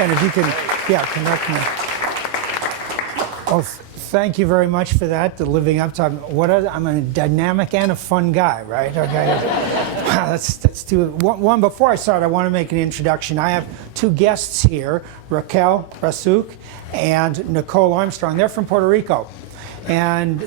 And if you can, yeah, connect me. Oh, thank you very much for that. The living up to I'm a dynamic and a fun guy, right? Okay. That's two. One. Before I start, I want to make an introduction. I have two guests here, Raquel Rasuk and Nicole Armstrong. They're from Puerto Rico, and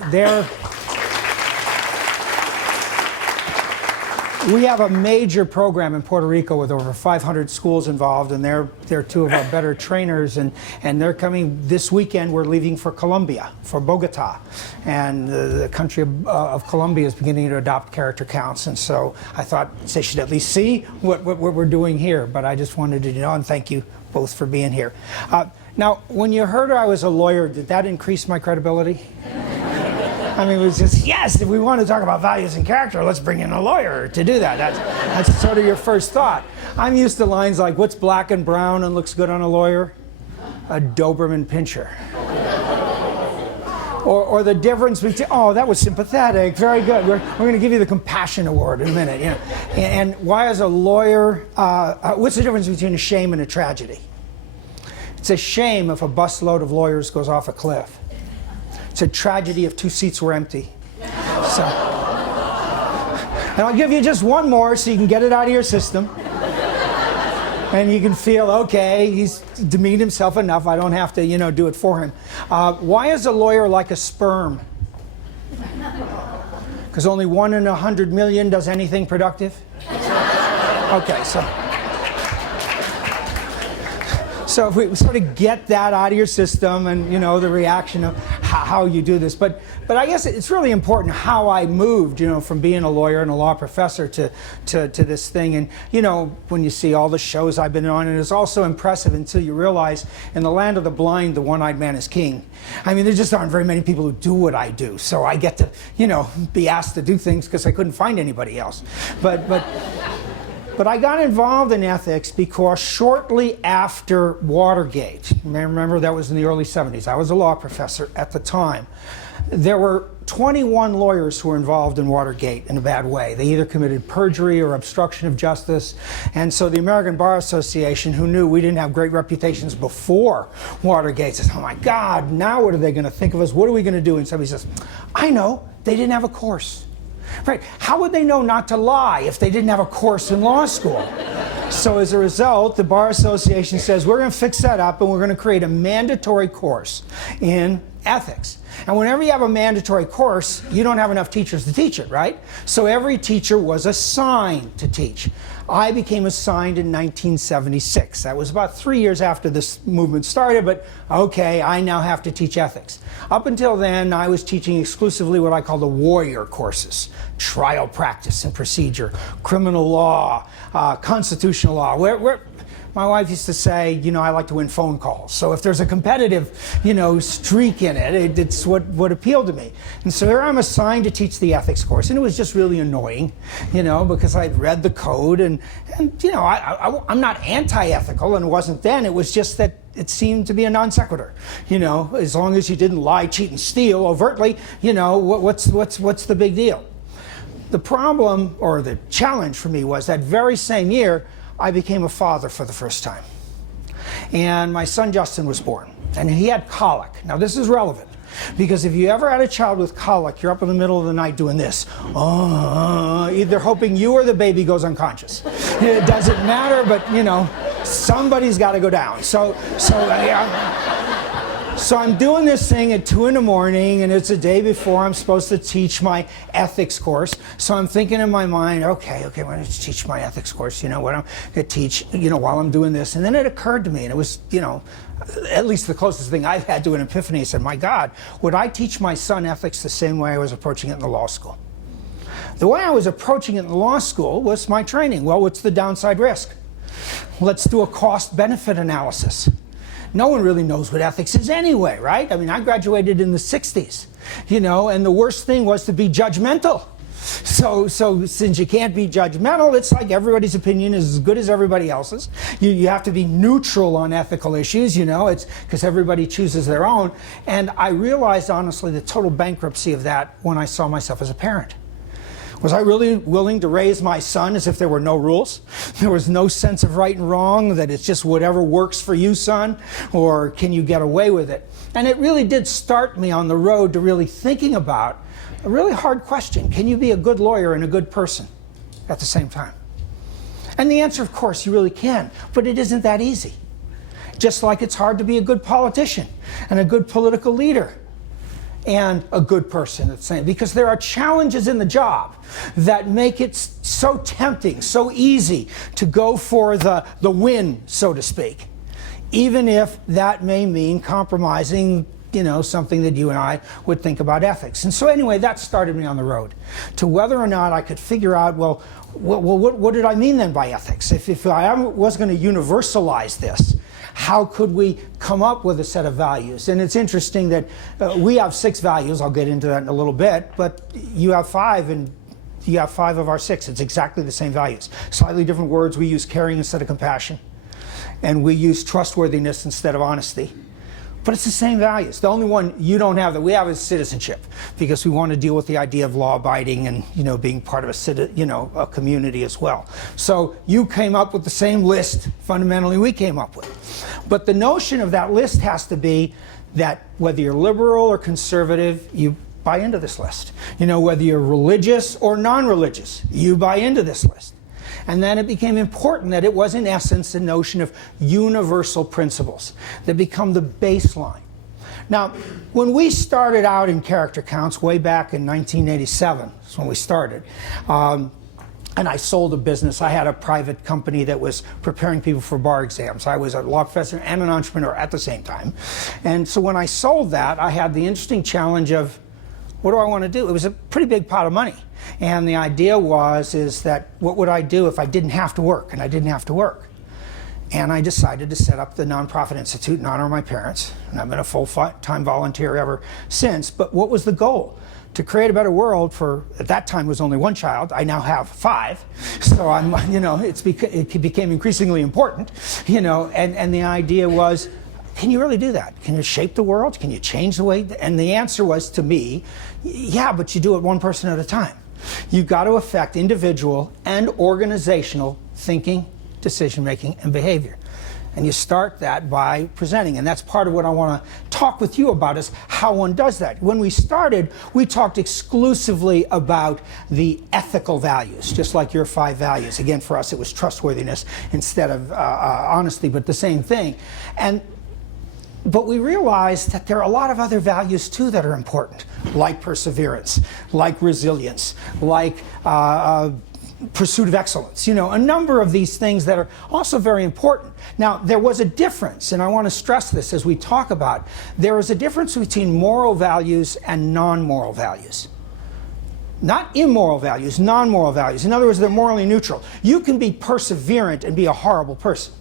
we have a major program in Puerto Rico with over 500 schools involved, and they're two of our better trainers, and they're coming this weekend. We're leaving for Colombia, for Bogota, and the country of Colombia is beginning to adopt character counts, and so I thought they should at least see what we're doing here, but I just wanted to know, and thank you both for being here. Now, when you heard I was a lawyer, did that increase my credibility? I mean, it was just, yes, if we want to talk about values and character, let's bring in a lawyer to do that. That's sort of your first thought. I'm used to lines like, what's black and brown and looks good on a lawyer? A Doberman Pinscher. Or the difference between, oh, that was sympathetic, very good. We're going to give you the Compassion Award in a minute. You know. And why is a lawyer, what's the difference between a shame and a tragedy? It's a shame if a busload of lawyers goes off a cliff. It's a tragedy if 2 seats were empty. So, and I'll give you just one more so you can get it out of your system. And you can feel, okay, he's demeaned himself enough. I don't have to, do it for him. Why is a lawyer like a sperm? Because only 1 in 100 million does anything productive? Okay, So if we sort of get that out of your system and, the reaction of how you do this. But I guess it's really important how I moved, from being a lawyer and a law professor to this thing. And, when you see all the shows I've been on, and it's also impressive until you realize in the land of the blind, the one-eyed man is king. I mean, there just aren't very many people who do what I do. So I get to, be asked to do things because I couldn't find anybody else. But I got involved in ethics because shortly after Watergate, remember that was in the early 70s, I was a law professor at the time, there were 21 lawyers who were involved in Watergate in a bad way. They either committed perjury or obstruction of justice. And so the American Bar Association, who knew we didn't have great reputations before Watergate, says, oh my God, now what are they going to think of us? What are we going to do? And somebody says, I know, they didn't have a course. Right. How would they know not to lie if they didn't have a course in law school? So as a result, the Bar Association says, we're going to fix that up and we're going to create a mandatory course in ethics. And whenever you have a mandatory course, you don't have enough teachers to teach it, right? So every teacher was assigned to teach. I became assigned in 1976. That was about 3 years after this movement started, but okay, I now have to teach ethics. Up until then, I was teaching exclusively what I call the warrior courses: trial practice and procedure, criminal law, constitutional law. My wife used to say, I like to win phone calls. So if there's a competitive, streak in it, it's what appealed to me. And so here I'm assigned to teach the ethics course, and it was just really annoying, because I'd read the code, and I'm not anti-ethical, and it wasn't then. It was just that it seemed to be a non sequitur. As long as you didn't lie, cheat, and steal overtly, what's the big deal? The problem, or the challenge for me, was that very same year, I became a father for the first time. And my son Justin was born, and he had colic. Now this is relevant, because if you ever had a child with colic, you're up in the middle of the night doing this. Either hoping you or the baby goes unconscious. It doesn't matter, but somebody's got to go down. So I'm doing this thing at 2 in the morning, and it's the day before I'm supposed to teach my ethics course. So I'm thinking in my mind, okay, I'm going to teach my ethics course, what I'm going to teach, while I'm doing this. And then it occurred to me, and it was, at least the closest thing I've had to an epiphany. I said, my God, would I teach my son ethics the same way I was approaching it in the law school? The way I was approaching it in the law school was my training. Well, what's the downside risk? Let's do a cost-benefit analysis. No one really knows what ethics is anyway, right? I mean, I graduated in the 60s, and the worst thing was to be judgmental. So since you can't be judgmental, it's like everybody's opinion is as good as everybody else's. You have to be neutral on ethical issues, it's because everybody chooses their own. And I realized, honestly, the total bankruptcy of that when I saw myself as a parent. Was I really willing to raise my son as if there were no rules? There was no sense of right and wrong, that it's just whatever works for you, son? Or can you get away with it? And it really did start me on the road to really thinking about a really hard question. Can you be a good lawyer and a good person at the same time? And the answer, of course, you really can, but it isn't that easy. Just like it's hard to be a good politician and a good political leader and a good person at the same, because there are challenges in the job that make it so tempting, so easy to go for the win, so to speak, even if that may mean compromising, something that you and I would think about ethics. And so anyway, that started me on the road to whether or not I could figure out, what did I mean then by ethics? If I was going to universalize this, how could we come up with a set of values? And it's interesting that we have 6 values. I'll get into that in a little bit, but you have 5, and you have 5 of our 6. It's exactly the same values. Slightly different words. We use caring instead of compassion, and we use trustworthiness instead of honesty. But it's the same values. The only one you don't have that we have is citizenship, because we want to deal with the idea of law-abiding and being part of a community as well. So you came up with the same list fundamentally we came up with. But the notion of that list has to be that whether you're liberal or conservative, you buy into this list. Whether you're religious or non-religious, you buy into this list. And then it became important that it was, in essence, the notion of universal principles that become the baseline. Now, when we started out in character counts way back in 1987, that's when we started, and I sold a business. I had a private company that was preparing people for bar exams. I was a law professor and an entrepreneur at the same time. And so when I sold that, I had the interesting challenge of, what do I want to do? It was a pretty big pot of money. And the idea is that what would I do if I didn't have to work? And I didn't have to work. And I decided to set up the Nonprofit Institute in honor of my parents. And I've been a full-time volunteer ever since. But what was the goal? To create a better world for, at that time, was only 1 child. I now have 5. So I'm, it became increasingly important, and the idea was, can you really do that? Can you shape the world? Can you change the way? And the answer was, to me, yeah, but you do it one person at a time. You've got to affect individual and organizational thinking, decision-making, and behavior. And you start that by presenting. And that's part of what I want to talk with you about, is how one does that. When we started, we talked exclusively about the ethical values, just like your 5 values. Again, for us, it was trustworthiness instead of honesty, but the same thing. But we realized that there are a lot of other values too that are important, like perseverance, like resilience, like pursuit of excellence, a number of these things that are also very important. Now, there was a difference, and I want to stress this as we talk about, there is a difference between moral values and non-moral values. Not immoral values, non-moral values. In other words, they're morally neutral. You can be perseverant and be a horrible person.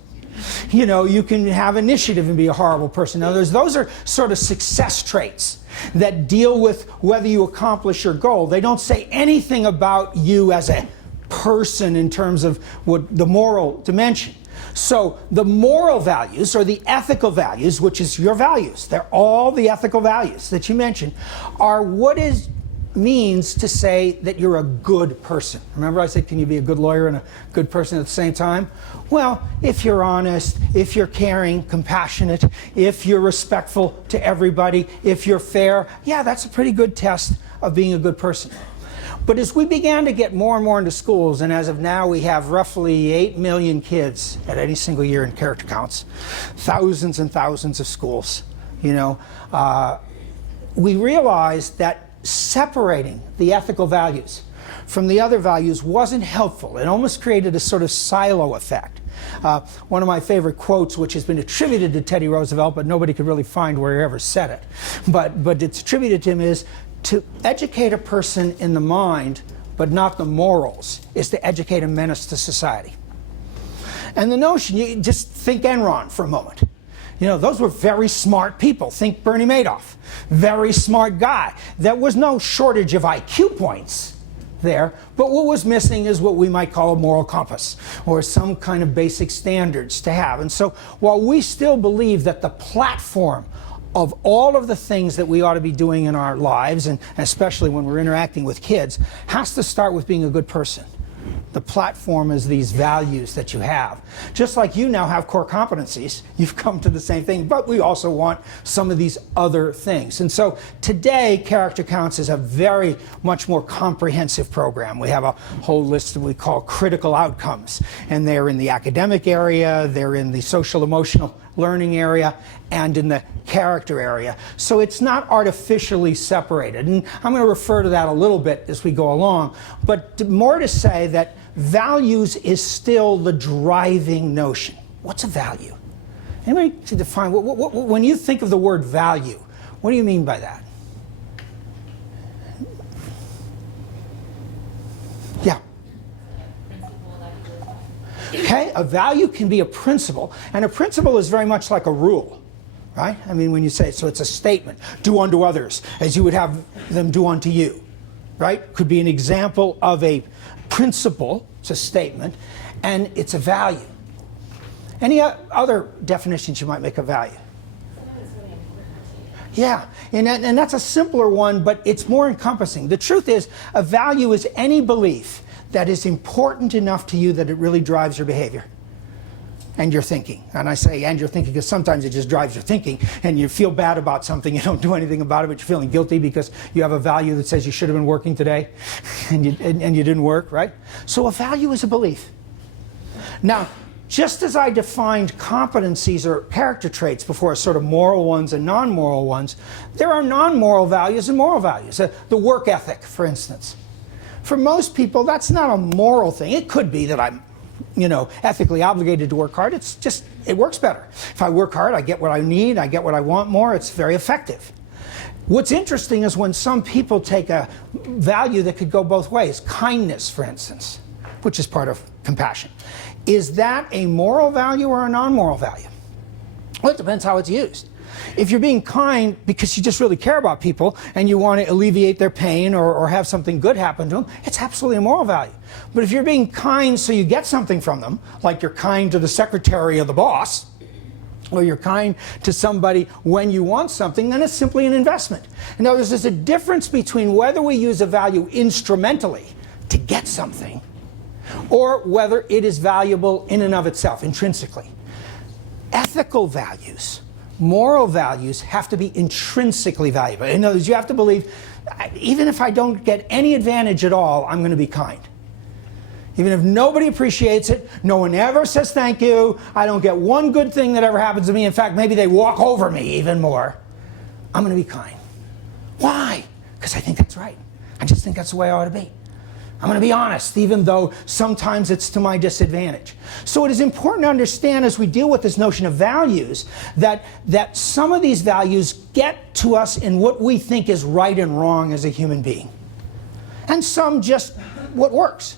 You can have initiative and be a horrible person. In other words, those are sort of success traits that deal with whether you accomplish your goal. They don't say anything about you as a person in terms of what the moral dimension. So the moral values, or the ethical values, which is your values, they're all the ethical values that you mentioned, are what is means to say that you're a good person. Remember I said, can you be a good lawyer and a good person at the same time? Well, if you're honest, if you're caring, compassionate, if you're respectful to everybody, if you're fair, yeah, that's a pretty good test of being a good person. But as we began to get more and more into schools, and as of now we have roughly 8 million kids at any single year in character counts, thousands and thousands of schools, we realized that separating the ethical values from the other values wasn't helpful. It almost created a sort of silo effect. One of my favorite quotes, which has been attributed to Teddy Roosevelt, but nobody could really find where he ever said it, but it's attributed to him, is to educate a person in the mind, but not the morals, is to educate a menace to society. And the notion, you just think Enron for a moment. Those were very smart people. Think Bernie Madoff. Very smart guy. There was no shortage of IQ points there, but what was missing is what we might call a moral compass, or some kind of basic standards to have. And so while we still believe that the platform of all of the things that we ought to be doing in our lives, and especially when we're interacting with kids, has to start with being a good person. The platform is these values that you have. Just like you now have core competencies, you've come to the same thing, but we also want some of these other things. And so today, Character Counts is a very much more comprehensive program. We have a whole list that we call critical outcomes, and they're in the academic area, they're in the social emotional learning area, and in the character area. So it's not artificially separated. And I'm going to refer to that a little bit as we go along, but more to say that values is still the driving notion. What's a value? Anybody to define, when you think of the word value, what do you mean by that? Yeah. Okay, a value can be a principle, and a principle is very much like a rule, right? I mean, when you say, so it's a statement, do unto others as you would have them do unto you, right? Could be an example of a principle, it's a statement, and it's a value. Any other definitions you might make of value? Yeah, and that's a simpler one, but it's more encompassing. The truth is, a value is any belief that is important enough to you that it really drives your behavior and your thinking. And I say and your thinking because sometimes it just drives your thinking and you feel bad about something, you don't do anything about it, but you're feeling guilty because you have a value that says you should have been working today and you didn't work, right? So a value is a belief. Now, just as I defined competencies or character traits before, sort of moral ones and non-moral ones, there are non-moral values and moral values. The work ethic, for instance. For most people, that's not a moral thing. It could be that I'm, ethically obligated to work hard. It's just, it works better. If I work hard, I get what I need, I get what I want more. It's very effective. What's interesting is when some people take a value that could go both ways. Kindness, for instance, which is part of compassion. Is that a moral value or a non-moral value? Well, it depends how it's used. If you're being kind because you just really care about people and you want to alleviate their pain or have something good happen to them, it's absolutely a moral value. But if you're being kind so you get something from them, like you're kind to the secretary of the boss, or you're kind to somebody when you want something, then it's simply an investment. In other words, there's a difference between whether we use a value instrumentally to get something or whether it is valuable in and of itself, intrinsically. Ethical values, moral values have to be intrinsically valuable. In other words, you have to believe, even if I don't get any advantage at all, I'm going to be kind. Even if nobody appreciates it, no one ever says thank you, I don't get one good thing that ever happens to me, in fact, maybe they walk over me even more, I'm going to be kind. Why? Because I think that's right. I just think that's the way I ought to be. I'm going to be honest, even though sometimes it's to my disadvantage. So it is important to understand as we deal with this notion of values that some of these values get to us in what we think is right and wrong as a human being. And some just what works.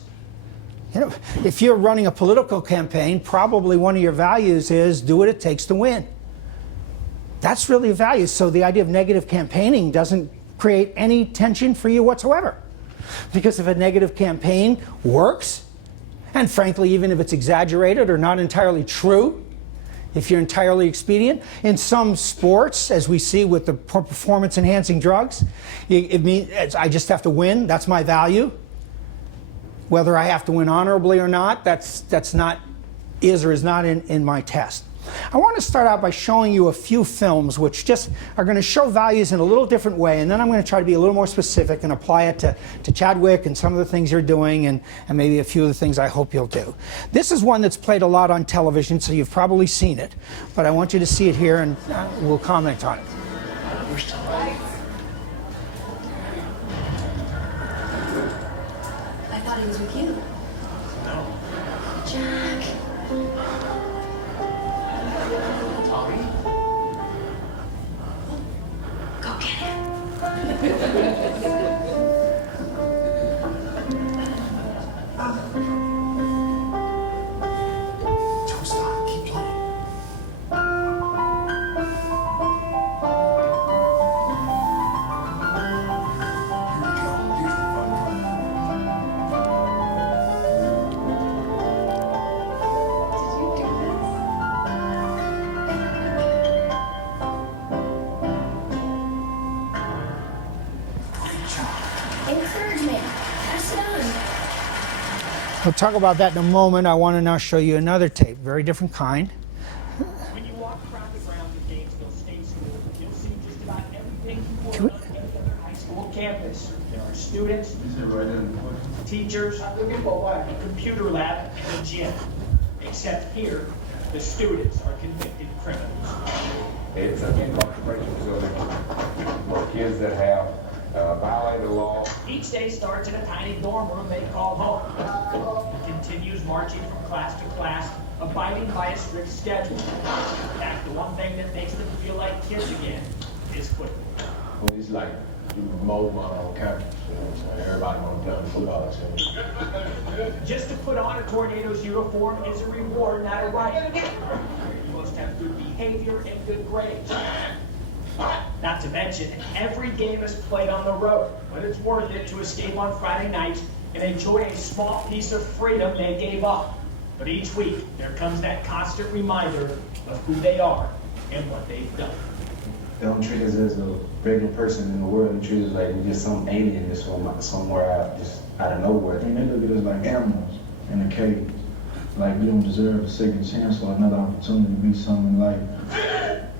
If you're running a political campaign, probably one of your values is do what it takes to win. That's really a value. So the idea of negative campaigning doesn't create any tension for you whatsoever. Because if a negative campaign works, and frankly, even if it's exaggerated or not entirely true, if you're entirely expedient, in some sports, as we see with the performance-enhancing drugs, it means I just have to win. That's my value. Whether I have to win honorably or not, that's not is or is not in my test. I want to start out by showing you a few films which just are going to show values in a little different way, and then I'm going to try to be a little more specific and apply it to Chadwick and some of the things you're doing and maybe a few of the things I hope you'll do. This is one that's played a lot on television, so you've probably seen it, but I want you to see it here and we'll comment on it. I thought he was with you. No. Jack. Go get him. Don't stop. Keep playing. Here we go. Here's the fun part. Did you do this? We'll talk about that in a moment. I want to now show you another tape, very different kind. When you walk around the grounds of Gainesville State School, you'll see just about everything you would on any other high school campus. There are students, teachers, a computer lab, and a gym. Except here, the students are convicted criminals. It's an incarceration facility for kids that have violated the law. Each day starts in a tiny dorm room they call home. It continues marching from class to class, abiding by a strict schedule. In fact, the one thing that makes them feel like kids again is football. Well, it's like most on campus, you know what I'm saying? Everybody want to play football. So. Just to put on a Tornadoes uniform is a reward, not a right. You must have good behavior and good grades. Not to mention, every game is played on the road, but it's worth it to escape on Friday night and enjoy a small piece of freedom they gave up. But each week, there comes that constant reminder of who they are and what they've done. They don't treat us as a regular person in the world. They treat us like we're just some alien just somewhere out of nowhere. And they look at us like animals in a cage. Like we don't deserve a second chance or another opportunity to be something like.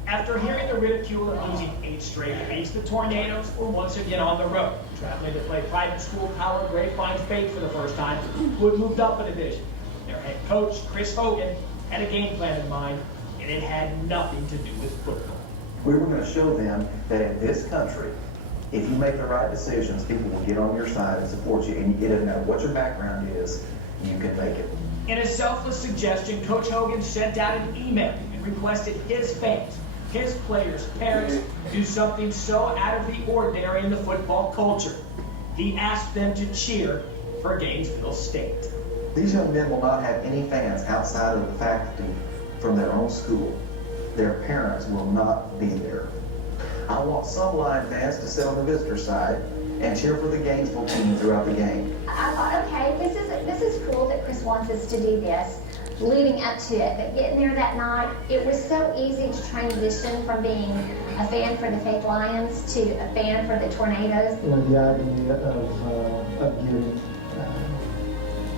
After hearing the ridicule of losing 8 straight debates, the Tornadoes were once again on the road, traveling to play private school Power Grapevine Fate for the first time, who had moved up a division. Their head coach, Chris Hogan, had a game plan in mind, and it had nothing to do with football. We were going to show them that in this country, if you make the right decisions, people will get on your side and support you, and it doesn't matter what your background is, you can make it. In a selfless suggestion, Coach Hogan sent out an email and requested his fans, his players, parents, do something so out of the ordinary in the football culture. He asked them to cheer for Gainesville State. These young men will not have any fans outside of the faculty from their own school. Their parents will not be there. I want some line fans to sit on the visitor side and cheer for the Gainesville team throughout the game. I thought, okay, this is cool that Chris wants us to do this, leading up to it. But getting there that night, it was so easy to transition from being a fan for the Faith Lions to a fan for the Tornadoes. You know, the idea of giving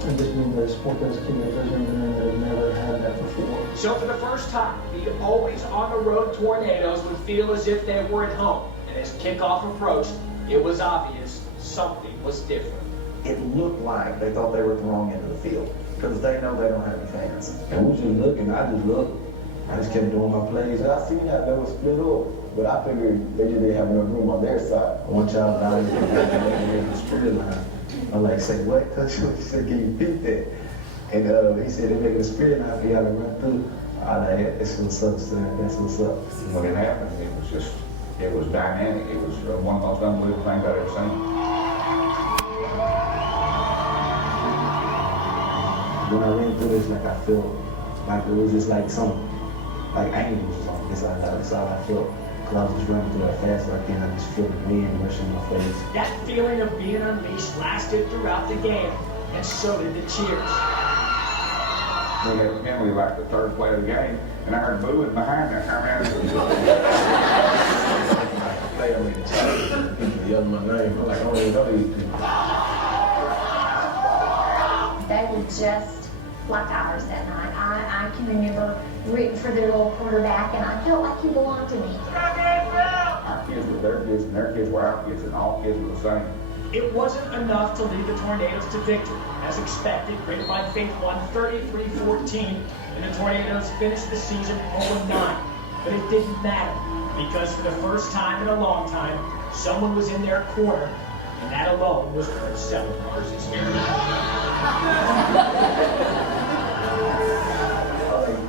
and just being there to support those kids, those young men that have never had that before. So for the first time, the always on the road Tornadoes would feel as if they were at home. And as kickoff approached, it was obvious something was different. It looked like they thought they were at the wrong end of the field because they know they don't have any fans. And we just looking, I just looked. I just kept doing my plays. And I seen that they were split up. But I figured they just didn't have enough room on their side. One child down there in the spirit line. I'm like, say what? Coach, he said, can you beat that? And he said, they're making a spirit line for y'all to run through. I like, that's what's up, son. That's what's up. When it happened, it was dynamic. It was one of the most unbelievable things I've ever seen. When I ran through this, like I felt like it was just like like angels or something. That's all I felt. Because I was just running through that fast like then. I just feel the wind rushing my face. That feeling of being unleashed lasted throughout the game, and so did the cheers. We had a penalty like the third play of the game, and I heard booing behind us. I ran They don't even try to yell my name. I'm like, I don't even know these people. They were just like ours that night. I can remember rooting for their little quarterback, and I felt like he belonged to me. Our kids were their kids, and their kids were our kids, and all kids were the same. It wasn't enough to lead the Tornadoes to victory. As expected, Grapevine Faith won 33-14, and the Tornadoes finished the season 0-9. But it didn't matter, because for the first time in a long time, someone was in their corner, and that alone was worth celebrating.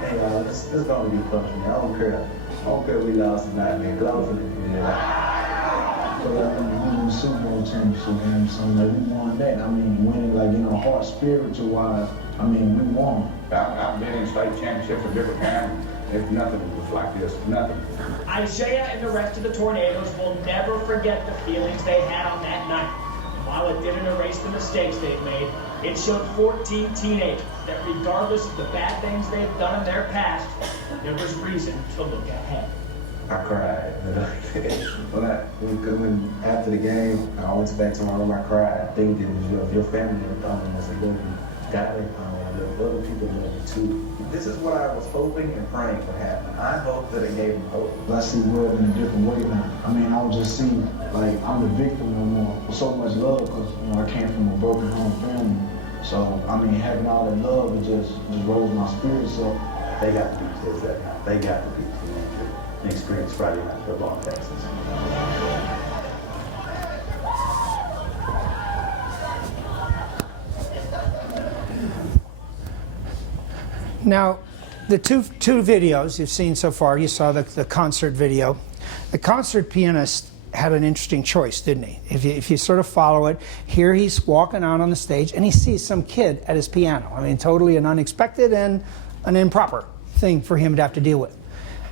Hey, this is gonna be fun for me. I don't care. I don't care if we lost tonight, man. Cause I was finna do that. But I mean, we won the Super Bowl championship game, so like we won that. I mean, winning like heart spiritual wise. I mean, we won. I've been in state championships of different kinds. It's nothing was like this. Nothing. Isaiah and the rest of the Tornadoes will never forget the feelings they had on that night. While it didn't erase the mistakes they've made, it showed 14 teenagers that regardless of the bad things they've done in their past, there was reason to look ahead. I cried. when after the game, I went back to my room. I cried. I think that if your family ever thought of me as a God, other people love me too. This is what I was hoping and praying would happen. I hope that it gave him hope. I see the world in a different way now. I mean, I don't just see like I'm the victim no more. With so much love, because I came from a broken home family. So I mean, having all that love, it just rose my spirit. So They got to be kids that night. They got to be to experience Friday night football in Texas. Now, the two videos you've seen so far, you saw the concert video. The concert pianist had an interesting choice, didn't he? If you sort of follow it, here he's walking out on the stage and he sees some kid at his piano. I mean, totally an unexpected and an improper thing for him to have to deal with.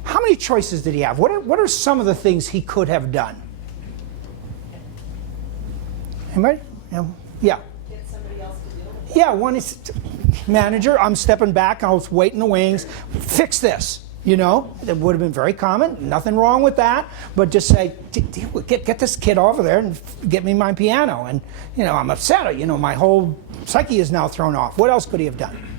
How many choices did he have? What are some of the things he could have done? Anybody? Yeah. Get somebody else to do it. Yeah, one is manager, I'm stepping back, I'll wait in the wings, fix this. You know, that would have been very common, nothing wrong with that, but just say, get this kid over there and get me my piano. And, I'm upset, my whole psyche is now thrown off. What else could he have done?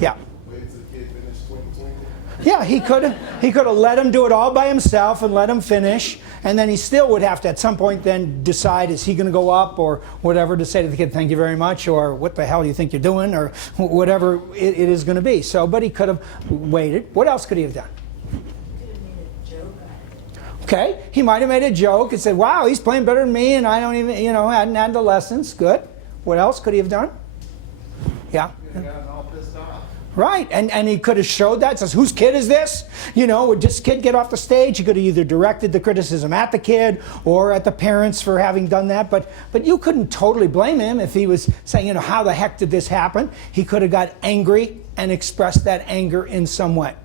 Yeah. Wait till the kid finish Twinkle Twinkle. Yeah, he could have let him do it all by himself and let him finish, and then he still would have to at some point then decide, is he going to go up or whatever, to say to the kid, thank you very much, or what the hell do you think you're doing, or whatever it is going to be. So, but he could have waited. What else could he have done? Okay, he might have made a joke and said, wow, he's playing better than me and I don't even, hadn't had the lessons. Good. What else could he have done? Yeah. Right, and he could have showed that, says, whose kid is this? Would this kid get off the stage? He could have either directed the criticism at the kid or at the parents for having done that, but you couldn't totally blame him if he was saying, how the heck did this happen? He could have got angry and expressed that anger in some way.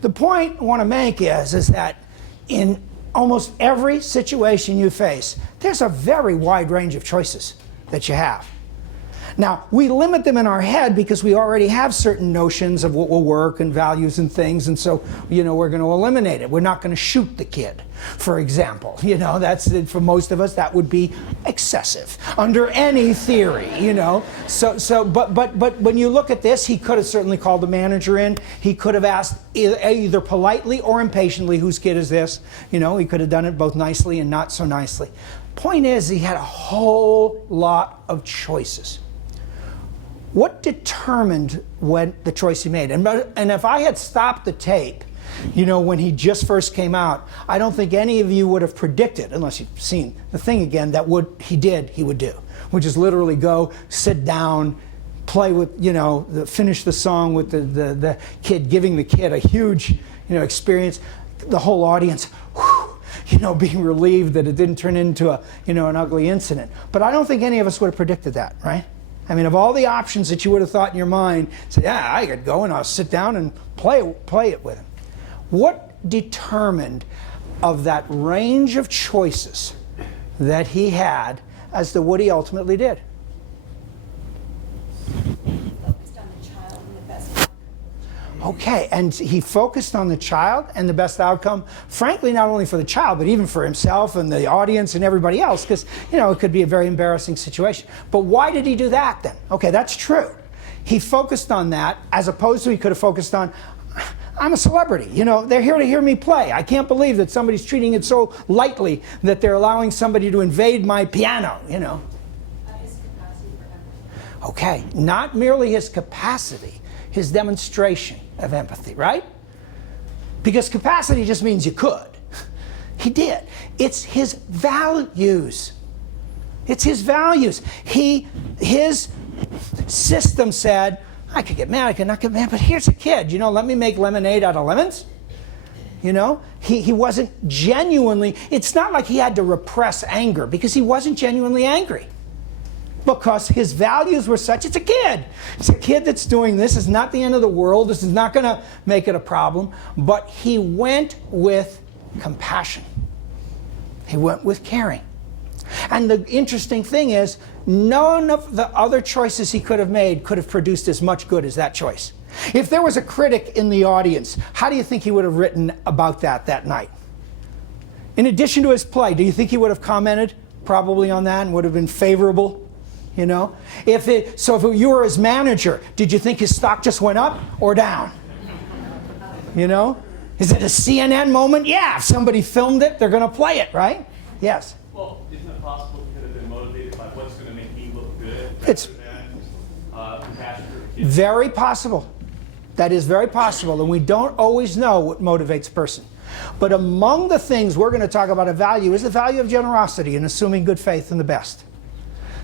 The point I want to make is that in almost every situation you face, there's a very wide range of choices that you have. Now, we limit them in our head because we already have certain notions of what will work and values and things, and so, we're going to eliminate it. We're not going to shoot the kid, for example. That's, for most of us, that would be excessive under any theory, But when you look at this, he could have certainly called the manager in. He could have asked either politely or impatiently, whose kid is this? He could have done it both nicely and not so nicely. Point is, he had a whole lot of choices. What determined the choice he made? And if I had stopped the tape, when he just first came out, I don't think any of you would have predicted, unless you've seen the thing again, that what he would do, which is literally go, sit down, play with, finish the song with the kid, giving the kid a huge, experience. The whole audience, whew, being relieved that it didn't turn into an ugly incident. But I don't think any of us would have predicted that, right? I mean, of all the options that you would have thought in your mind, say, yeah, I could go and I'll sit down and play it with him. What determined of that range of choices that he had as to what he ultimately did? Focused on the child and the best outcome. Okay, and he focused on the child and the best outcome, frankly, not only for the child, but even for himself and the audience and everybody else, because, it could be a very embarrassing situation. But why did he do that then? Okay, that's true. He focused on that, as opposed to he could have focused on, I'm a celebrity, they're here to hear me play. I can't believe that somebody's treating it so lightly that they're allowing somebody to invade my piano, His capacity for empathy. Okay, not merely his capacity, his demonstration of empathy, right? Because capacity just means you could. He did. It's his values. It's his values. His system said, I could get mad, I could not get mad, but here's a kid, let me make lemonade out of lemons. He wasn't genuinely, it's not like he had to repress anger, because he wasn't genuinely angry. Because his values were such, it's a kid. It's a kid that's doing this. It's not the end of the world. This is not going to make it a problem. But he went with compassion. He went with caring. And the interesting thing is, none of the other choices he could have made could have produced as much good as that choice. If there was a critic in the audience, how do you think he would have written about that night? In addition to his play, do you think he would have commented probably on that and would have been favorable? You know, if you were his manager, did you think his stock just went up or down? You know, is it a CNN moment? Yeah, if somebody filmed it, they're going to play it, right? Yes. Well, isn't it possible he could have been motivated by what's going to make me look good It's rather than compassion for the kids? very possible. That is very possible, and we don't always know what motivates a person. But among the things we're going to talk about a value is the value of generosity and assuming good faith in the best.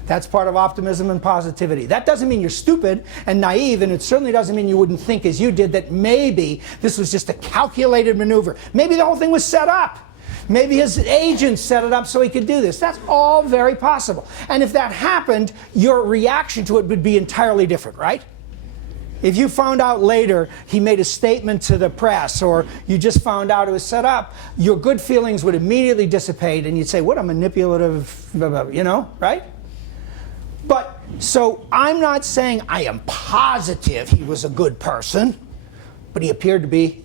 That's part of optimism and positivity. That doesn't mean you're stupid and naive, and it certainly doesn't mean you wouldn't think as you did that maybe this was just a calculated maneuver. Maybe the whole thing was set up. Maybe his agent set it up so he could do this. That's all very possible. And if that happened, your reaction to it would be entirely different, right? If you found out later he made a statement to the press, or you just found out it was set up, your good feelings would immediately dissipate and you'd say, what a manipulative, you know, right? But, so I'm not saying I am positive he was a good person, but he appeared to be.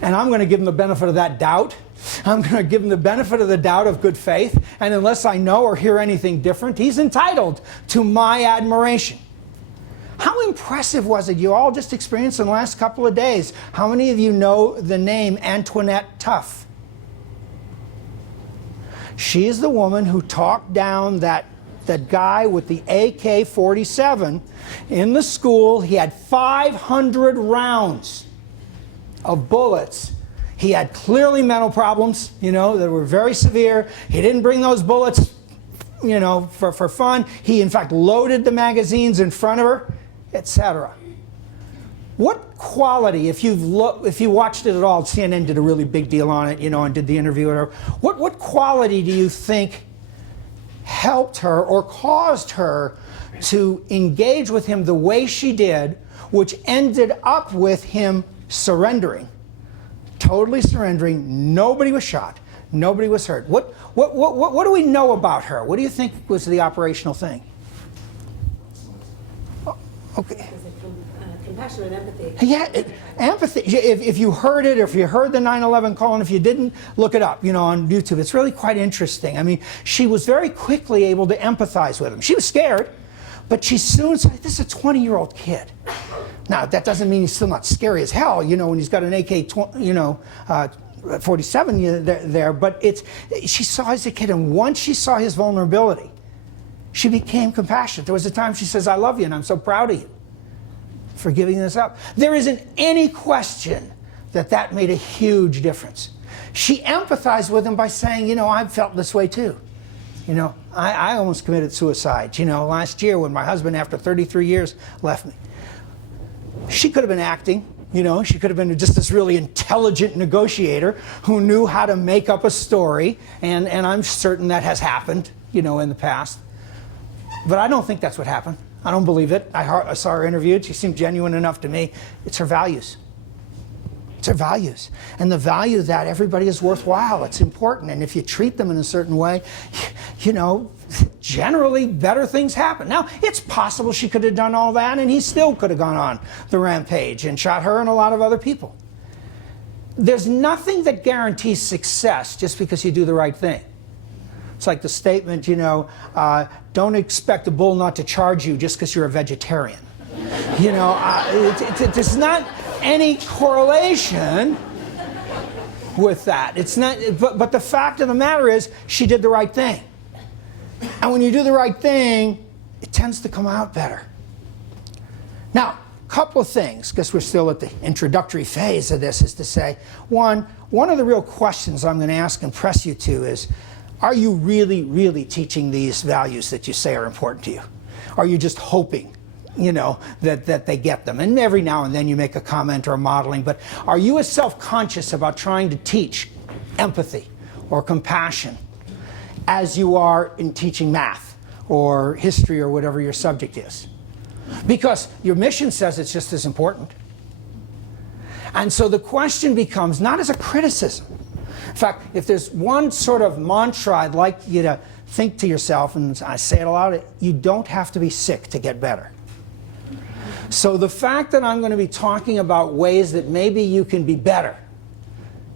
And I'm going to give him the benefit of that doubt. I'm going to give him the benefit of the doubt of good faith. And unless I know or hear anything different, he's entitled to my admiration. How impressive was it you all just experienced in the last couple of days? How many of you know the name Antoinette Tuff? She is the woman who talked down that guy with the AK-47 in the school. He had 500 rounds of bullets. He had clearly mental problems, you know, that were very severe. He didn't bring those bullets, you know, for fun. He, in fact, loaded the magazines in front of her, etc. What quality, if you watched it at all, CNN did a really big deal on it, you know, and did the interview with her. What quality do you think helped her or caused her to engage with him the way she did, which ended up with him surrendering, totally surrendering? Nobody was shot. Nobody was hurt. What do we know about her? What do you think was the operational thing? Okay. Compassion and empathy. Yeah, empathy. If you heard it, or if you heard the 9/11 call, and if you didn't, look it up, you know, on YouTube. It's really quite interesting. I mean, she was very quickly able to empathize with him. She was scared, but she soon said, this is a 20-year-old kid. Now, that doesn't mean he's still not scary as hell, you know, when he's got an AK-47 there, but she saw as a kid, and once she saw his vulnerability, she became compassionate. There was a time she says, I love you, and I'm so proud of you for giving this up. There isn't any question that made a huge difference. She empathized with him by saying, you know, I've felt this way too. You know, I almost committed suicide, you know, last year when my husband, after 33 years, left me. She could have been acting, you know, she could have been just this really intelligent negotiator who knew how to make up a story, and I'm certain that has happened, you know, in the past. But I don't think that's what happened. I don't believe it. I saw her interviewed. She seemed genuine enough to me. It's her values. It's her values. And the value that everybody is worthwhile. It's important. And if you treat them in a certain way, you know, generally better things happen. Now, it's possible she could have done all that and he still could have gone on the rampage and shot her and a lot of other people. There's nothing that guarantees success just because you do the right thing. It's like the statement, you know, don't expect a bull not to charge you just because you're a vegetarian. You know, there's not any correlation with that. It's not, but the fact of the matter is, she did the right thing. And when you do the right thing, it tends to come out better. Now, a couple of things, because we're still at the introductory phase of this, is to say, one of the real questions I'm going to ask and press you to is, are you really, really teaching these values that you say are important to you? Are you just hoping, you know, that they get them? And every now and then you make a comment or a modeling, but are you as self-conscious about trying to teach empathy or compassion as you are in teaching math or history or whatever your subject is? Because your mission says it's just as important. And so the question becomes not as a criticism. In fact, if there's one sort of mantra I'd like you to think to yourself, and I say it aloud, you don't have to be sick to get better. So the fact that I'm going to be talking about ways that maybe you can be better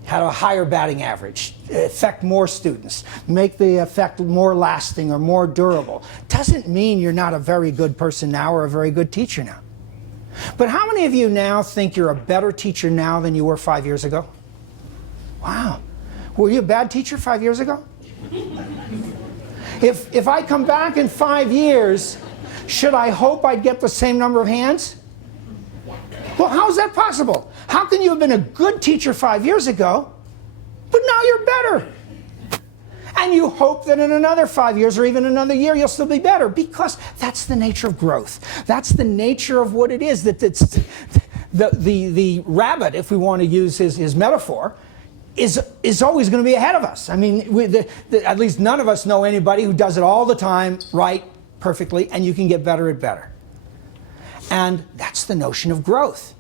have a higher batting average, affect more students, make the effect more lasting or more durable, doesn't mean you're not a very good person now or a very good teacher now. But how many of you now think you're a better teacher now than you were 5 years ago? Wow. Were you a bad teacher 5 years ago? If I come back in 5 years, should I hope I'd get the same number of hands? Well, how is that possible? How can you have been a good teacher 5 years ago, but now you're better? And you hope that in another 5 years or even another year you'll still be better, because that's the nature of growth. That's the nature of what it is. That it's the rabbit, if we want to use his metaphor, is always going to be ahead of us. I mean, at least none of us know anybody who does it all the time, right, perfectly, and you can get better and better. And that's the notion of growth.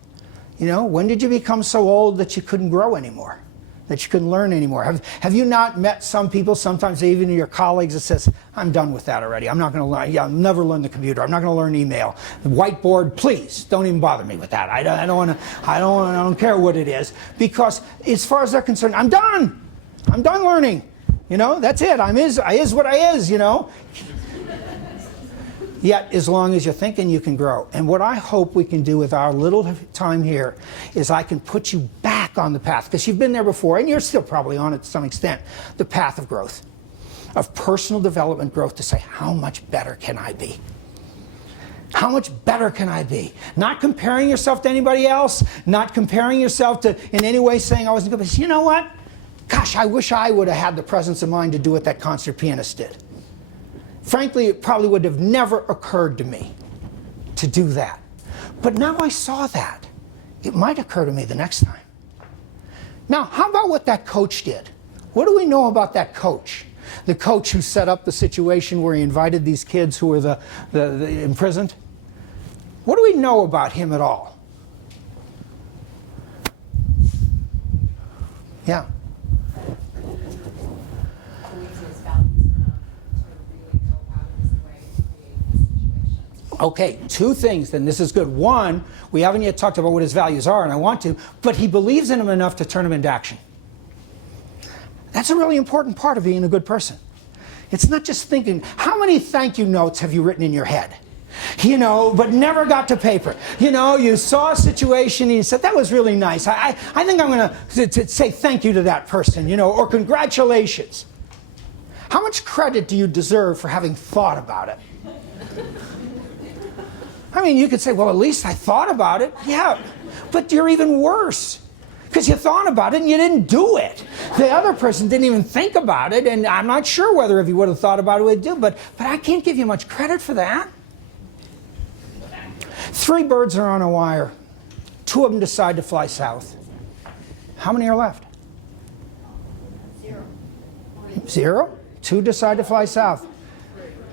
You know, when did you become so old that you couldn't grow anymore? That you couldn't learn anymore? Have you not met some people, sometimes even your colleagues, that says, I'm done with that already. I'm not going to learn. Yeah, I'll never learn the computer. I'm not going to learn email. The whiteboard, please, don't even bother me with that. I don't care what it is. Because as far as they're concerned, I'm done. I'm done learning. You know, that's it. I is what I is, you know. Yet, as long as you're thinking, you can grow. And what I hope we can do with our little time here is I can put you back on the path, because you've been there before, and you're still probably on it to some extent, the path of growth, of personal development growth, to say, how much better can I be? How much better can I be? Not comparing yourself to anybody else, not comparing yourself to in any way saying I wasn't good, but you know what? Gosh, I wish I would have had the presence of mind to do what that concert pianist did. Frankly, it probably would have never occurred to me to do that. But now I saw that. It might occur to me the next time. Now, how about what that coach did? What do we know about that coach? The coach who set up the situation where he invited these kids who were the imprisoned? What do we know about him at all? Yeah. Okay, two things, then this is good. One, we haven't yet talked about what his values are, and I want to, but he believes in them enough to turn them into action. That's a really important part of being a good person. It's not just thinking, how many thank you notes have you written in your head? You know, but never got to paper. You know, you saw a situation and you said, that was really nice. I think I'm going to say thank you to that person, you know, or congratulations. How much credit do you deserve for having thought about it? I mean, you could say, well, at least I thought about it. Yeah, but you're even worse, because you thought about it and you didn't do it. The other person didn't even think about it, and I'm not sure whether if you would have thought about it, would do. But I can't give you much credit for that. 3 birds are on a wire. 2 of them decide to fly south. How many are left? 0? 2 decide to fly south.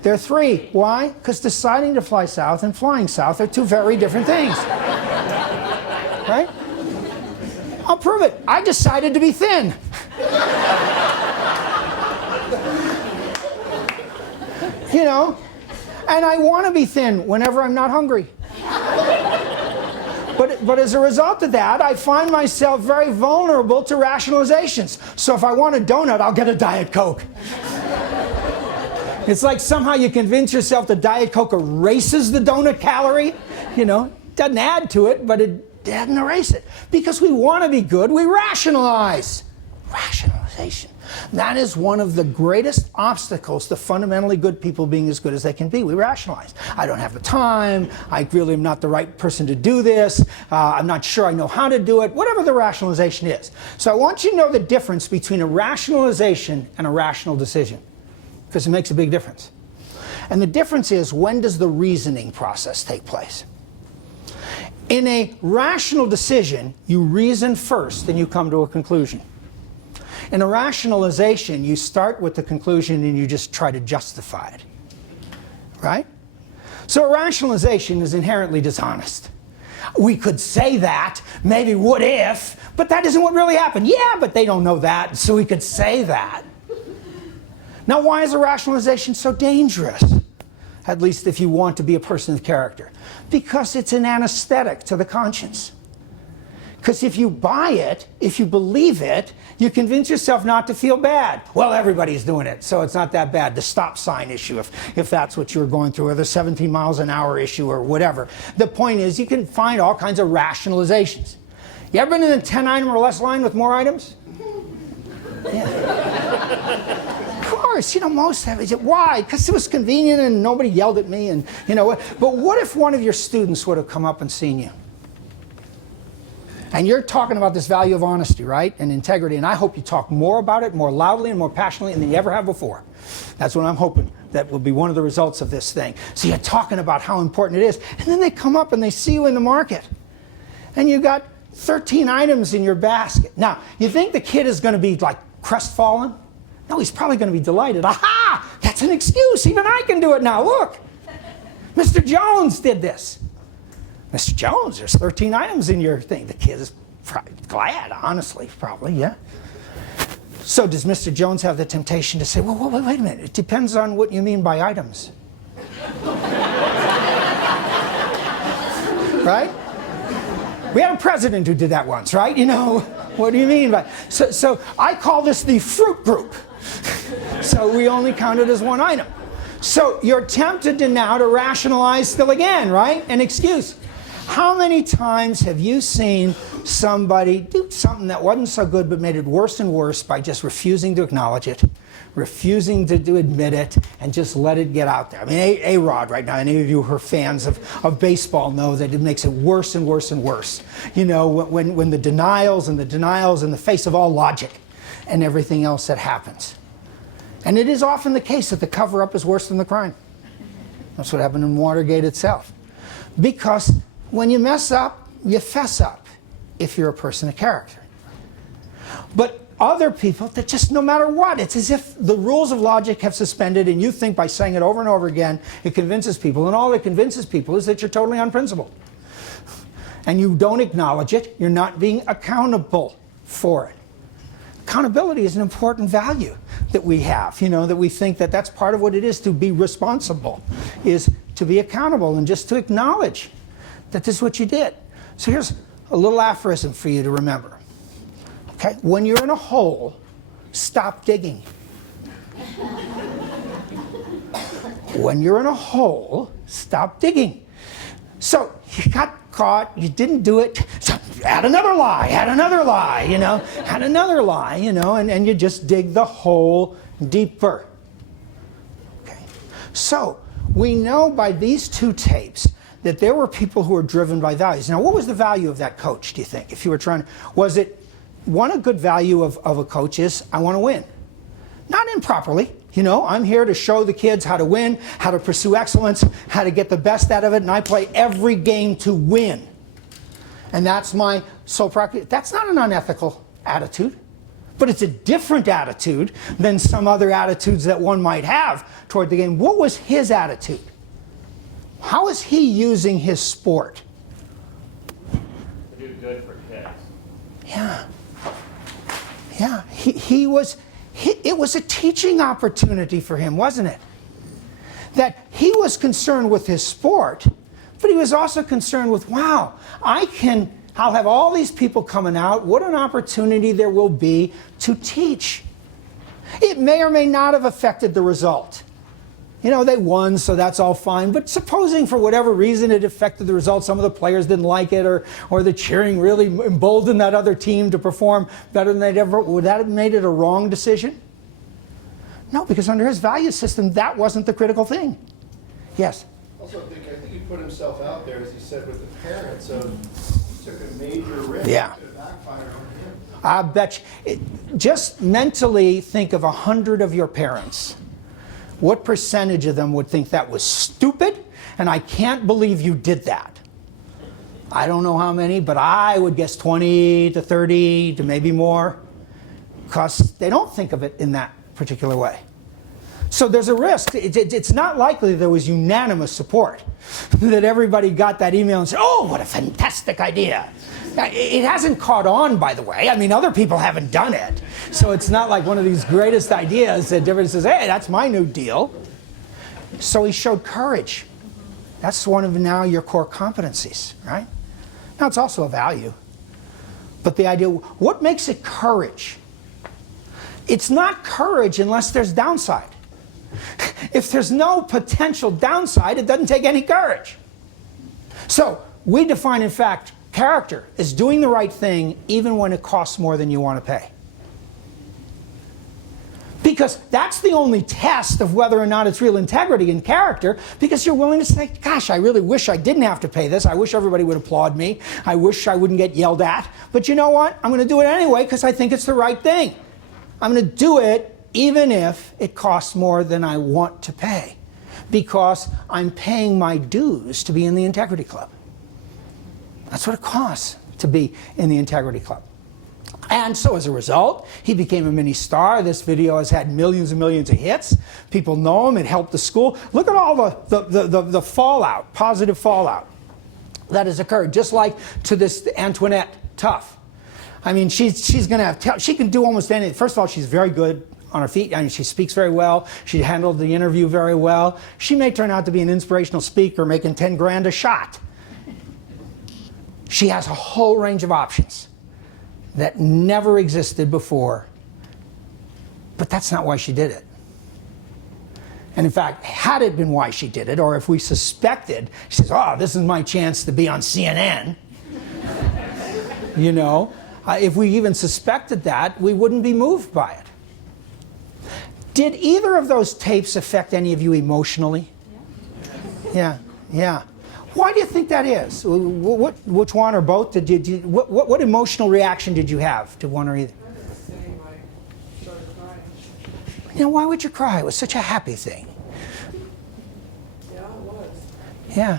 There are 3. Why? Because deciding to fly south and flying south are 2 very different things. Right? I'll prove it. I decided to be thin. You know? And I want to be thin whenever I'm not hungry. But as a result of that, I find myself very vulnerable to rationalizations. So if I want a donut, I'll get a Diet Coke. It's like somehow you convince yourself the Diet Coke erases the donut calorie. You know, doesn't add to it, but it doesn't erase it. Because we want to be good, we rationalize. Rationalization. That is one of the greatest obstacles to fundamentally good people being as good as they can be. We rationalize. I don't have the time. I really am not the right person to do this. I'm not sure I know how to do it. Whatever the rationalization is. So I want you to know the difference between a rationalization and a rational decision, because it makes a big difference. And the difference is, when does the reasoning process take place? In a rational decision, you reason first, then you come to a conclusion. In a rationalization, you start with the conclusion and you just try to justify it. Right? So a rationalization is inherently dishonest. We could say that, maybe what if, but that isn't what really happened. Yeah, but they don't know that, so we could say that. Now, why is a rationalization so dangerous? At least if you want to be a person of character. Because it's an anesthetic to the conscience. Because if you buy it, if you believe it, you convince yourself not to feel bad. Well, everybody's doing it, so it's not that bad. The stop sign issue, if that's what you're going through, or the 17 miles an hour issue, or whatever. The point is, you can find all kinds of rationalizations. You ever been in a 10 item or less line with more items? Yeah. Of course, most have it. Why? Because it was convenient and nobody yelled at me, and But what if one of your students would have come up and seen you? And you're talking about this value of honesty, right? And integrity. And I hope you talk more about it, more loudly and more passionately than you ever have before. That's what I'm hoping. That will be one of the results of this thing. So you're talking about how important it is. And then they come up and they see you in the market. And you got 13 items in your basket. Now, you think the kid is going to be like crestfallen? No, he's probably going to be delighted. Aha! That's an excuse. Even I can do it now. Look. Mr. Jones did this. Mr. Jones, there's 13 items in your thing. The kid is glad, honestly, probably, yeah. So does Mr. Jones have the temptation to say, well, wait a minute, it depends on what you mean by items. Right? We had a president who did that once, right? What do you mean by... So I call this the fruit group. So we only count it as one item. So you're tempted to now to rationalize still again, right? An excuse. How many times have you seen somebody do something that wasn't so good but made it worse and worse by just refusing to acknowledge it, refusing to admit it, and just let it get out there? I mean, A-Rod right now, any of you who are fans of baseball know that it makes it worse and worse and worse. When the denials in the face of all logic and everything else that happens. And it is often the case that the cover-up is worse than the crime. That's what happened in Watergate itself. Because when you mess up, you fess up, if you're a person of character. But other people, that just no matter what, it's as if the rules of logic have suspended, and you think by saying it over and over again, it convinces people, and all it convinces people is that you're totally unprincipled. And you don't acknowledge it, you're not being accountable for it. Accountability is an important value that we have, that we think that that's part of what it is to be responsible, is to be accountable and just to acknowledge that this is what you did. So here's a little aphorism for you to remember. Okay? When you're in a hole, stop digging. When you're in a hole, stop digging. So you got caught, you didn't do it, so add another lie, add another lie, add another lie, and you just dig the hole deeper. Okay. So we know by these two tapes that there were people who were driven by values. Now, what was the value of that coach, do you think? If you were trying to, was it, a good value of a coach is, I want to win. Not improperly. I'm here to show the kids how to win, how to pursue excellence, how to get the best out of it, and I play every game to win. And that's my sole practice. That's not an unethical attitude, but it's a different attitude than some other attitudes that one might have toward the game. What was his attitude? How is he using his sport? To do good for kids. Yeah. Yeah. It was a teaching opportunity for him, wasn't it? That he was concerned with his sport, but he was also concerned with, wow, I'll have all these people coming out. What an opportunity there will be to teach. It may or may not have affected the result. They won, so that's all fine. But supposing for whatever reason it affected the result, some of the players didn't like it, or the cheering really emboldened that other team to perform better than they'd ever, would that have made it a wrong decision? No, because under his value system, that wasn't the critical thing. Yes? Also, I think he put himself out there, as he said, with the parents, so he took a major risk Yeah. to backfire on him. I bet you. Just mentally think of 100 of your parents. What percentage of them would think that was stupid, and I can't believe you did that? I don't know how many, but I would guess 20 to 30 to maybe more, because they don't think of it in that particular way. So there's a risk. It's not likely there was unanimous support, that everybody got that email and said, oh, what a fantastic idea. It hasn't caught on, by the way. I mean, other people haven't done it. So it's not like one of these greatest ideas that everybody says, hey, that's my new deal. So he showed courage. That's one of now your core competencies, right? Now, it's also a value. But the idea, what makes it courage? It's not courage unless there's downside. If there's no potential downside, it doesn't take any courage. So we define, in fact, character as doing the right thing even when it costs more than you want to pay. Because that's the only test of whether or not it's real integrity and character, because you're willing to say, gosh, I really wish I didn't have to pay this. I wish everybody would applaud me. I wish I wouldn't get yelled at. But you know what? I'm going to do it anyway because I think it's the right thing. I'm going to do it even if it costs more than I want to pay, because I'm paying my dues to be in the Integrity Club. That's what it costs to be in the Integrity Club. And so as a result, he became a mini star. This video has had millions and millions of hits. People know him. It helped the school. Look at all the fallout, positive fallout that has occurred, just like to this Antoinette Tuff. I mean, she's going to have, she can do almost anything. First of all, she's very good on her feet. I mean, she speaks very well. She handled the interview very well. She may turn out to be an inspirational speaker making 10 grand a shot. She has a whole range of options that never existed before. But that's not why she did it. And in fact, had it been why she did it, or if we suspected, she says, oh, this is my chance to be on CNN. You know, if we even suspected that, we wouldn't be moved by it. Did either of those tapes affect any of you emotionally? Yeah, yeah. Why do you think that is? Which one or both? What emotional reaction did you have to one or either? You know, why would you cry? It was such a happy thing. Yeah, it was. Yeah.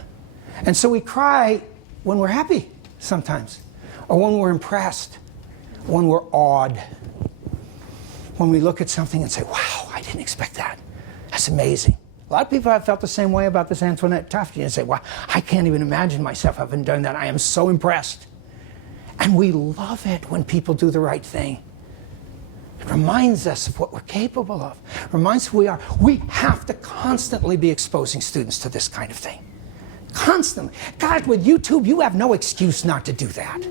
And so we cry when we're happy sometimes, or when we're impressed, when we're awed, when we look at something and say, wow, I didn't expect that. That's amazing. A lot of people have felt the same way about this Antoinette Tuff. You say, wow, I can't even imagine myself having done that. I am so impressed. And we love it when people do the right thing. It reminds us of what we're capable of. It reminds us who we are. We have to constantly be exposing students to this kind of thing. Constantly. God, with YouTube, you have no excuse not to do that.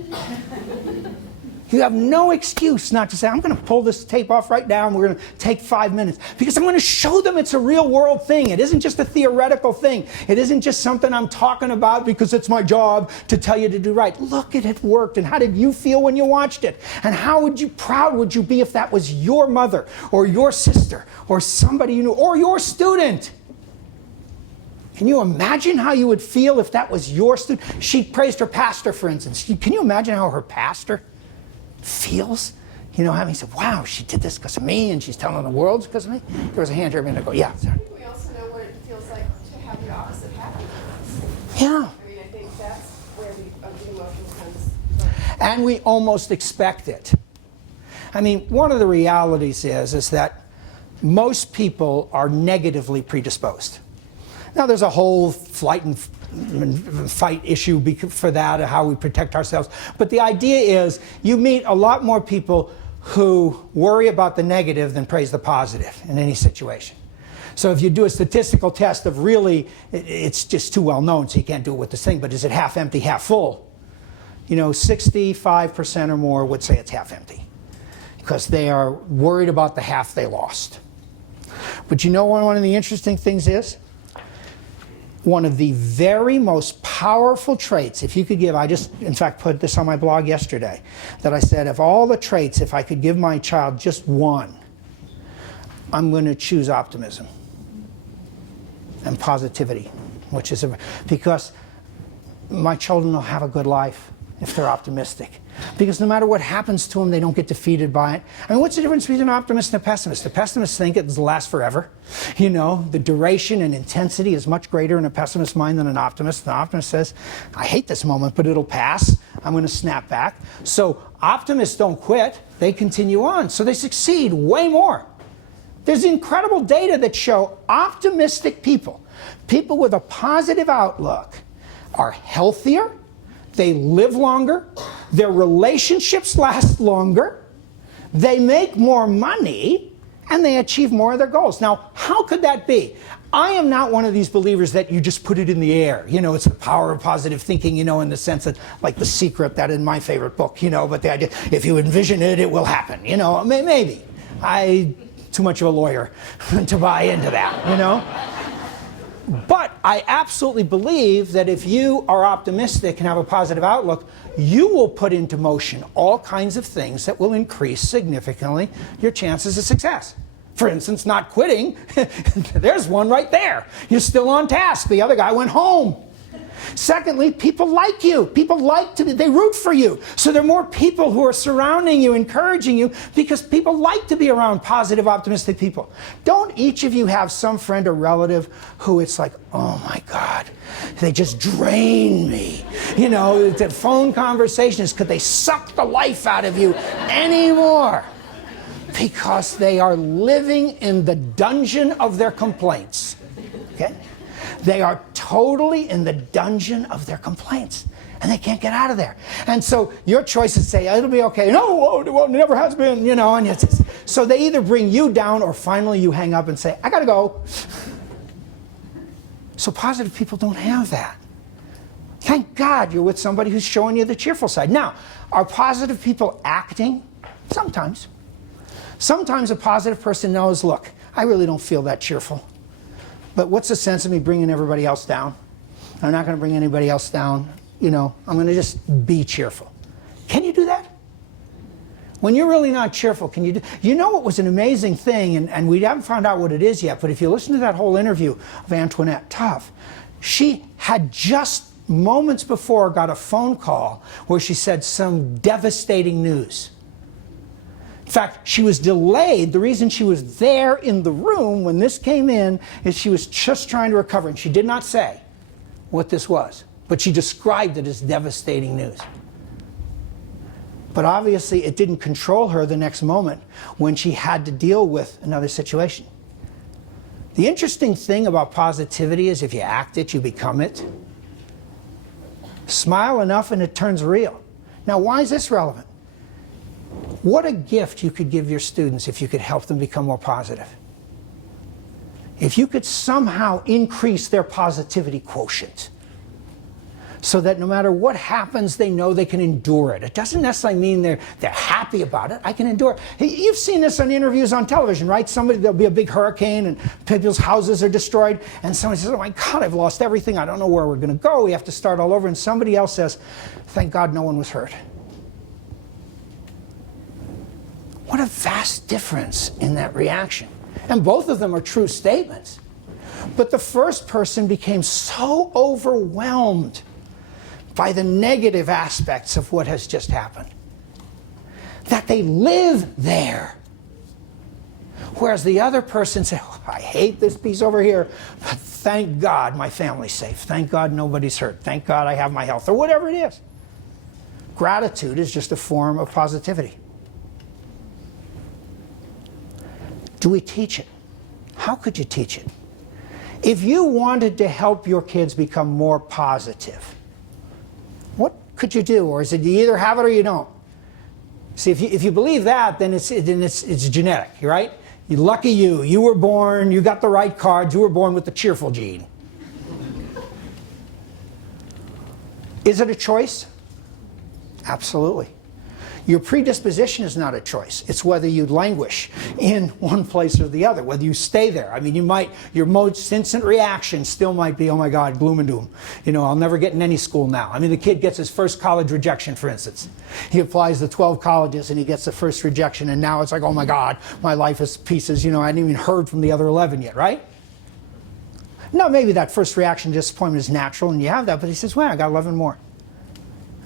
You have no excuse not to say, I'm going to pull this tape off right now and we're going to take 5 minutes. Because I'm going to show them it's a real world thing. It isn't just a theoretical thing. It isn't just something I'm talking about because it's my job to tell you to do right. Look at it worked, and how did you feel when you watched it? And how proud would you be if that was your mother or your sister or somebody you knew or your student? Can you imagine how you would feel if that was your student? She praised her pastor, for instance. Can you imagine how her pastor feels? You know, having said, wow, she did this because of me, and she's telling the world it's because of me. There was a hand here a minute ago. Yeah, sorry. We also know what it feels like to have the opposite happen. Yeah. I mean, I think that's where the emotion comes from. And we almost expect it. I mean, one of the realities is that most people are negatively predisposed. Now, there's a whole flight and fight issue for that, how we protect ourselves. But the idea is you meet a lot more people who worry about the negative than praise the positive in any situation. So if you do a statistical test of really, it's just too well known, so you can't do it with this thing, but is it half empty, half full? You know, 65% or more would say it's half empty because they are worried about the half they lost. But you know what one of the interesting things is? One of the very most powerful traits, if you could give, I just, in fact, put this on my blog yesterday, that I said, of all the traits, if I could give my child just one, I'm going to choose optimism and positivity, which is, because my children will have a good life if they're optimistic. Because no matter what happens to them, they don't get defeated by it. I mean, what's the difference between an optimist and a pessimist? The pessimists think it will last forever. You know, the duration and intensity is much greater in a pessimist's mind than an optimist. The optimist says, I hate this moment, but it'll pass. I'm going to snap back. So optimists don't quit. They continue on. So they succeed way more. There's incredible data that show optimistic people, people with a positive outlook, are healthier, they live longer, their relationships last longer, they make more money, and they achieve more of their goals. Now, how could that be? I am not one of these believers that you just put it in the air. You know, it's the power of positive thinking, you know, in the sense that, like The Secret, that is my favorite book, you know, but the idea, if you envision it, it will happen, you know, maybe. Too much of a lawyer to buy into that, you know. But I absolutely believe that if you are optimistic and have a positive outlook, you will put into motion all kinds of things that will increase significantly your chances of success. For instance, not quitting. There's one right there. You're still on task. The other guy went home. Secondly, people like you. People like to be, they root for you. So there are more people who are surrounding you, encouraging you, because people like to be around positive, optimistic people. Don't each of you have some friend or relative who it's like, oh my God, they just drain me. You know, the phone conversations, could they suck the life out of you anymore? Because they are living in the dungeon of their complaints. Okay? They are totally in the dungeon of their complaints, and they can't get out of there. And so your choice is to say, it'll be okay. No, it never has been, you know. And so they either bring you down, or finally you hang up and say, I gotta go. So positive people don't have that. Thank God you're with somebody who's showing you the cheerful side. Now, are positive people acting? Sometimes. Sometimes a positive person knows, look, I really don't feel that cheerful. But what's the sense of me bringing everybody else down? I'm not going to bring anybody else down. You know, I'm going to just be cheerful. Can you do that? When you're really not cheerful, can you do? You know, it was an amazing thing, and we haven't found out what it is yet, but if you listen to that whole interview of Antoinette Tuff, she had just moments before got a phone call where she said some devastating news. In fact, she was delayed. The reason she was there in the room when this came in is she was just trying to recover. And she did not say what this was, but she described it as devastating news. But obviously, it didn't control her the next moment when she had to deal with another situation. The interesting thing about positivity is if you act it, you become it. Smile enough and it turns real. Now, why is this relevant? What a gift you could give your students if you could help them become more positive. If you could somehow increase their positivity quotient so that no matter what happens, they know they can endure it. It doesn't necessarily mean they're happy about it. I can endure it. You've seen this on interviews on television, right? There'll be a big hurricane and people's houses are destroyed, and somebody says, oh my God, I've lost everything. I don't know where we're going to go. We have to start all over. And somebody else says, thank God no one was hurt. What a vast difference in that reaction. And both of them are true statements. But the first person became so overwhelmed by the negative aspects of what has just happened that they live there. Whereas the other person said, oh, I hate this piece over here, but thank God my family's safe. Thank God nobody's hurt. Thank God I have my health, or whatever it is. Gratitude is just a form of positivity. Do we teach it? How could you teach it? If you wanted to help your kids become more positive, what could you do? Or is it you either have it or you don't? See, if you believe that, then it's genetic, right? Lucky you. You were born, you got the right cards, you were born with the cheerful gene. Is it a choice? Absolutely. Your predisposition is not a choice. It's whether you languish in one place or the other, whether you stay there. I mean, your most instant reaction still might be, oh my God, gloom and doom. You know, I'll never get in any school now. I mean, the kid gets his first college rejection, for instance. He applies to 12 colleges and he gets the first rejection, and now it's like, oh my God, my life is pieces. You know, I hadn't even heard from the other 11 yet, right? No, maybe that first reaction, disappointment, is natural and you have that, but he says, well, I got 11 more.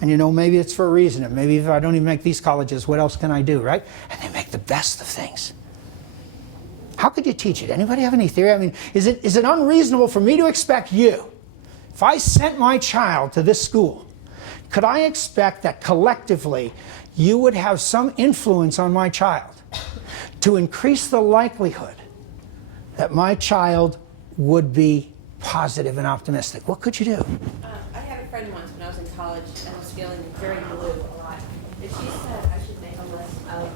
And you know, maybe it's for a reason. And maybe if I don't even make these colleges, what else can I do, right? And they make the best of things. How could you teach it? Anybody have any theory? I mean, is it unreasonable for me to expect you, if I sent my child to this school, could I expect that collectively you would have some influence on my child to increase the likelihood that my child would be positive and optimistic? What could you do? I had a friend once when I was in college and was feeling very blue a lot. And she said I should make a list of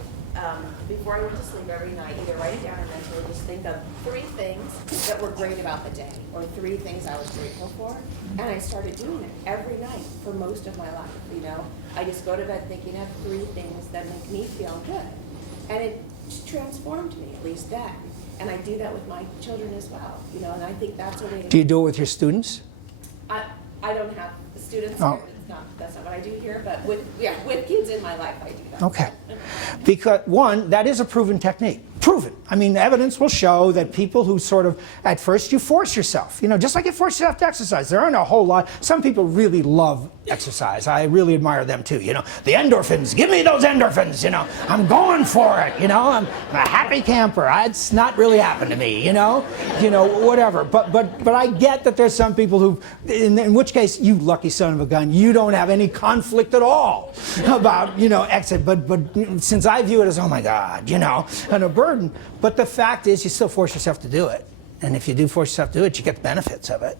before I went to sleep every night, either write it down or mentally just think of 3 things that were great about the day, or 3 things I was grateful for. And I started doing it every night for most of my life, you know. I just go to bed thinking of 3 things that make me feel good. And it transformed me, at least then. And I do that with my children as well, you know, and I think that's a way to... Do you do it with your students? I don't have students Oh. here. That's not what I do here, but with kids in my life, I do that. Okay. Because, one, that is a proven technique. Proven. I mean, evidence will show that people who sort of, at first you force yourself, you know, just like you force yourself to exercise. There aren't a whole lot. Some people really love exercise. I really admire them too, you know. The endorphins, give me those endorphins, you know. I'm going for it, you know. I'm a happy camper. It's not really happened to me, you know, whatever. But I get that there's some people who, in which case, you lucky son of a gun, you don't have any conflict at all about, you know, exit. But since I view it as, oh my God, you know, and a burden. But the fact is, you still force yourself to do it. And if you do force yourself to do it, you get the benefits of it.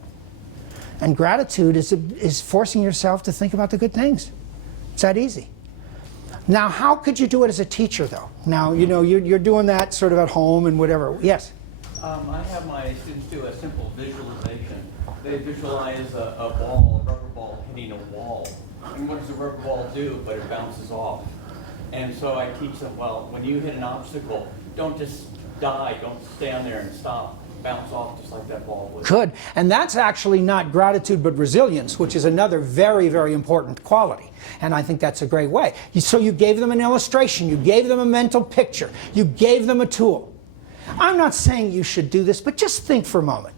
And gratitude is forcing yourself to think about the good things. It's that easy. Now, how could you do it as a teacher, though? Now, you know, you're doing that sort of at home and whatever. Yes? I have my students do a simple visualization. They visualize a ball, a rubber ball hitting a wall. And what does a rubber ball do? But it bounces off. And so I teach them, well, when you hit an obstacle, don't just die, don't stand there and stop. Bounce off just like that ball would. Good. And that's actually not gratitude but resilience, which is another very, very important quality. And I think that's a great way. So you gave them an illustration, you gave them a mental picture, you gave them a tool. I'm not saying you should do this, but just think for a moment.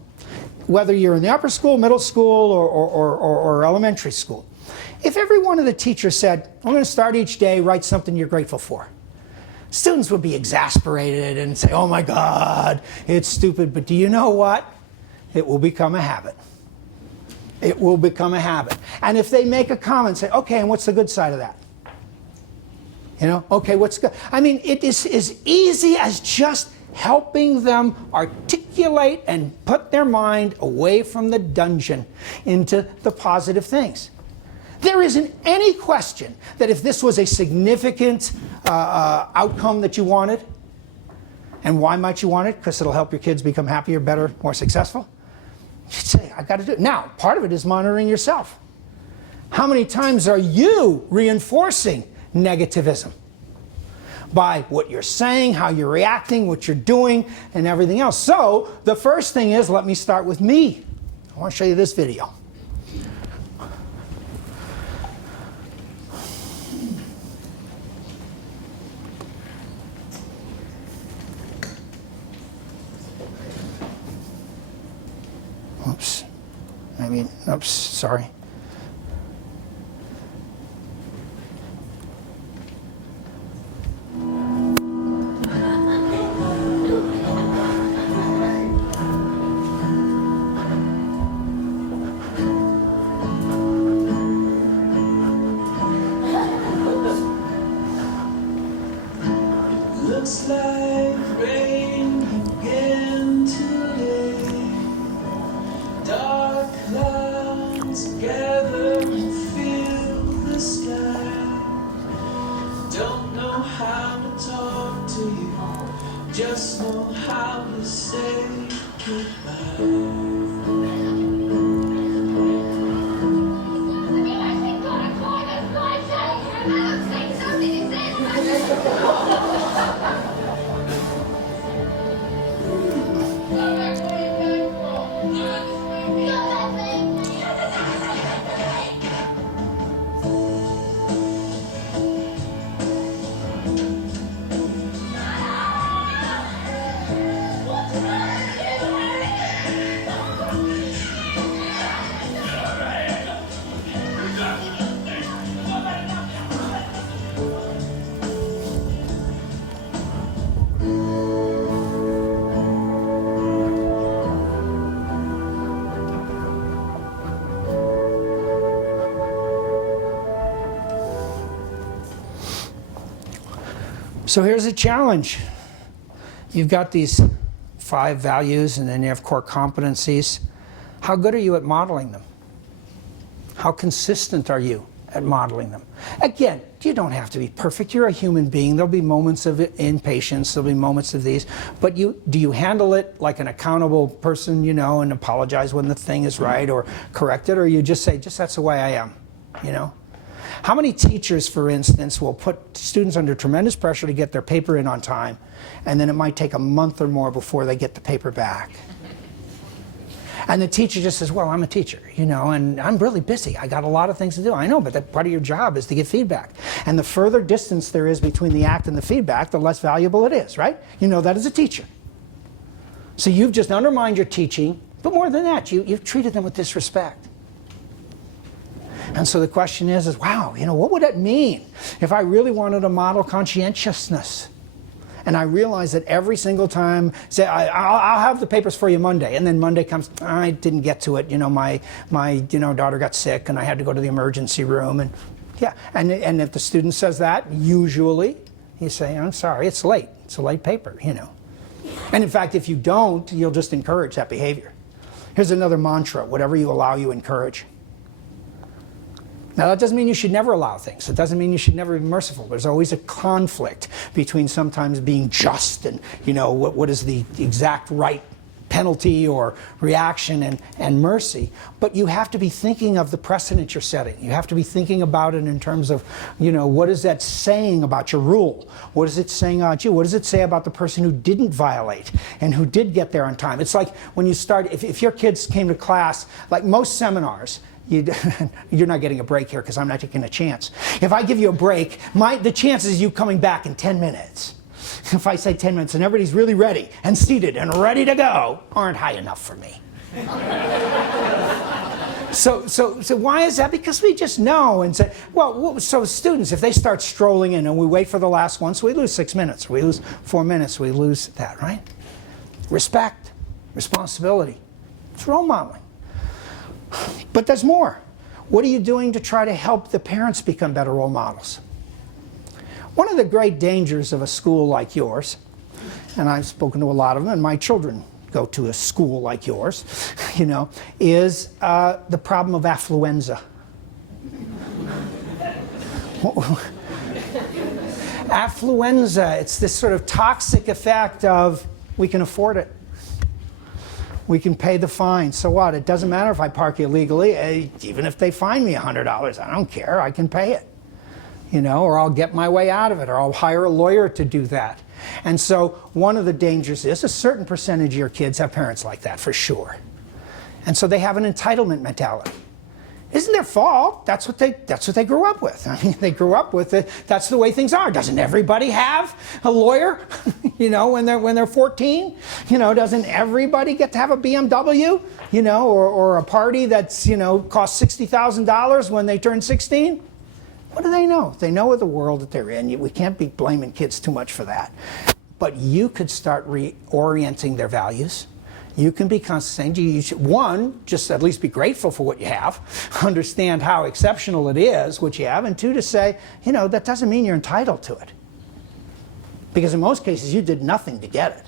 Whether you're in the upper school, middle school, or elementary school. If every one of the teachers said, I'm going to start each day, write something you're grateful for. Students would be exasperated and say, oh my God, it's stupid. But do you know what? It will become a habit. It will become a habit. And if they make a comment, say, okay, and what's the good side of that? You know, okay, what's good? I mean, it is as easy as just helping them articulate and put their mind away from the dungeon into the positive things. There isn't any question that if this was a significant outcome that you wanted, and why might you want it? Because it'll help your kids become happier, better, more successful. You'd say, I've got to do it. Now, part of it is monitoring yourself. How many times are you reinforcing negativism? By what you're saying, how you're reacting, what you're doing, and everything else. So, the first thing is, let me start with me. I want to show you this video. Oops, sorry. Looks like rain began today. Dark clouds gather and fill the sky. Don't know how to talk to you, just know how to say goodbye. So here's a challenge. You've got these 5 values and then you have core competencies. How good are you at modeling them? How consistent are you at modeling them. Again, you don't have to be perfect. You're a human being. There'll be moments of impatience. There'll be moments of these. But do you handle it like an accountable person, you know, and apologize when the thing is right or correct it? Or you just say, just that's the way I am, you know? How many teachers, for instance, will put students under tremendous pressure to get their paper in on time, and then it might take a month or more before they get the paper back? And the teacher just says, well, I'm a teacher, you know, and I'm really busy. I got a lot of things to do. I know, but that part of your job is to give feedback. And the further distance there is between the act and the feedback, the less valuable it is, right? You know that as a teacher. So you've just undermined your teaching, but more than that, you've treated them with disrespect. And so the question is, wow, you know, what would it mean if I really wanted to model conscientiousness? And I realize that every single time, say, I'll have the papers for you Monday, and then Monday comes, I didn't get to it. You know, my daughter got sick, and I had to go to the emergency room, and yeah. And if the student says that, usually you say, I'm sorry, it's late. It's a late paper, you know. And in fact, if you don't, you'll just encourage that behavior. Here's another mantra: whatever you allow, you encourage. Now, that doesn't mean you should never allow things. It doesn't mean you should never be merciful. There's always a conflict between sometimes being just and, you know, what is the exact right penalty or reaction and mercy. But you have to be thinking of the precedent you're setting. You have to be thinking about it in terms of, you know, what is that saying about your rule? What is it saying about you? What does it say about the person who didn't violate and who did get there on time? It's like when you start, if your kids came to class, like most seminars, you're not getting a break here because I'm not taking a chance. If I give you a break, the chances of you coming back in 10 minutes, if I say 10 minutes and everybody's really ready and seated and ready to go, aren't high enough for me. So why is that? Because we just know and say, well, so students, if they start strolling in and we wait for the last one, so we lose 6 minutes, we lose 4 minutes, we lose that, right? Respect, responsibility, it's role modeling. But there's more. What are you doing to try to help the parents become better role models? One of the great dangers of a school like yours, and I've spoken to a lot of them, and my children go to a school like yours, you know, is the problem of affluenza. Affluenza, it's this sort of toxic effect of we can afford it. We can pay the fine. So what? It doesn't matter if I park illegally. Even if they fine me $100, I don't care. I can pay it. You know, or I'll get my way out of it, or I'll hire a lawyer to do that. And so one of the dangers is a certain percentage of your kids have parents like that, for sure. And so they have an entitlement mentality. Isn't their fault. That's what they grew up with. I mean, they grew up with it. That's the way things are. Doesn't everybody have a lawyer? You know, when they're 14? You know, doesn't everybody get to have a BMW? You know, or a party that's, you know, costs $60,000 when they turn 16? What do they know? They know the world that they're in. We can't be blaming kids too much for that. But you could start reorienting their values. You can be constantly saying, you should, one, just at least be grateful for what you have, understand how exceptional it is, what you have, and two, to say, you know, that doesn't mean you're entitled to it. Because in most cases, you did nothing to get it.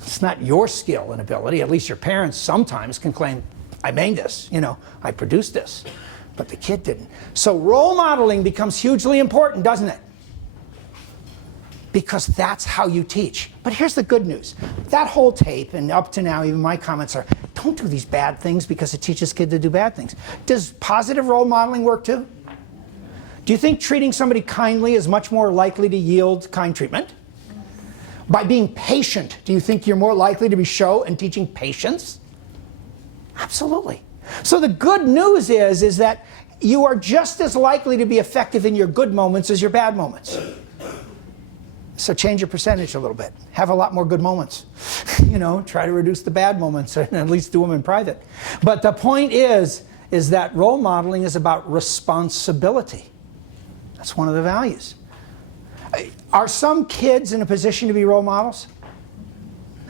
It's not your skill and ability. At least your parents sometimes can claim, I made this, you know, I produced this. But the kid didn't. So role modeling becomes hugely important, doesn't it? Because that's how you teach. But here's the good news. That whole tape, and up to now, even my comments are, don't do these bad things because it teaches kids to do bad things. Does positive role modeling work too? Do you think treating somebody kindly is much more likely to yield kind treatment? By being patient, do you think you're more likely to be show and teaching patience? Absolutely. So the good news is that you are just as likely to be effective in your good moments as your bad moments. So change your percentage a little bit. Have a lot more good moments. You know, try to reduce the bad moments, and at least do them in private. But the point is that role modeling is about responsibility. That's one of the values. Are some kids in a position to be role models?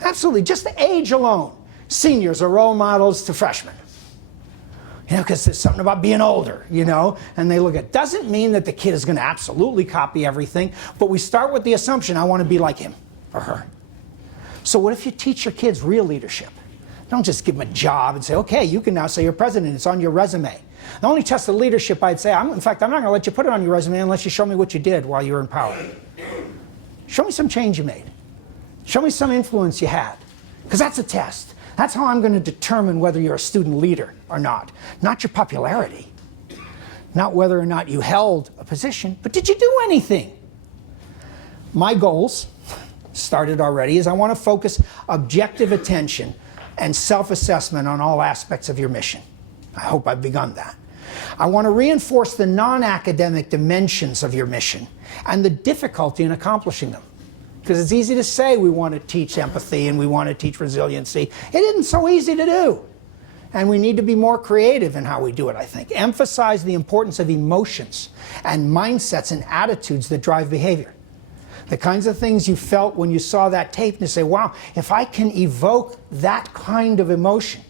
Absolutely. Just the age alone. Seniors are role models to freshmen. You know, because there's something about being older, you know, and they look at, doesn't mean that the kid is going to absolutely copy everything, but we start with the assumption, I want to be like him or her. So what if you teach your kids real leadership? Don't just give them a job and say, okay, you can now say you're president. It's on your resume. The only test of leadership I'd say, in fact, I'm not going to let you put it on your resume unless you show me what you did while you were in power. Show me some change you made. Show me some influence you had. Because that's a test. That's how I'm going to determine whether you're a student leader or not. Not your popularity. Not whether or not you held a position, but did you do anything? My goals, started already, is I want to focus objective attention and self-assessment on all aspects of your mission. I hope I've begun that. I want to reinforce the non-academic dimensions of your mission and the difficulty in accomplishing them. Because it's easy to say we want to teach empathy and we want to teach resiliency. It isn't so easy to do. And we need to be more creative in how we do it, I think. Emphasize the importance of emotions and mindsets and attitudes that drive behavior. The kinds of things you felt when you saw that tape and you say, wow, if I can evoke that kind of emotion,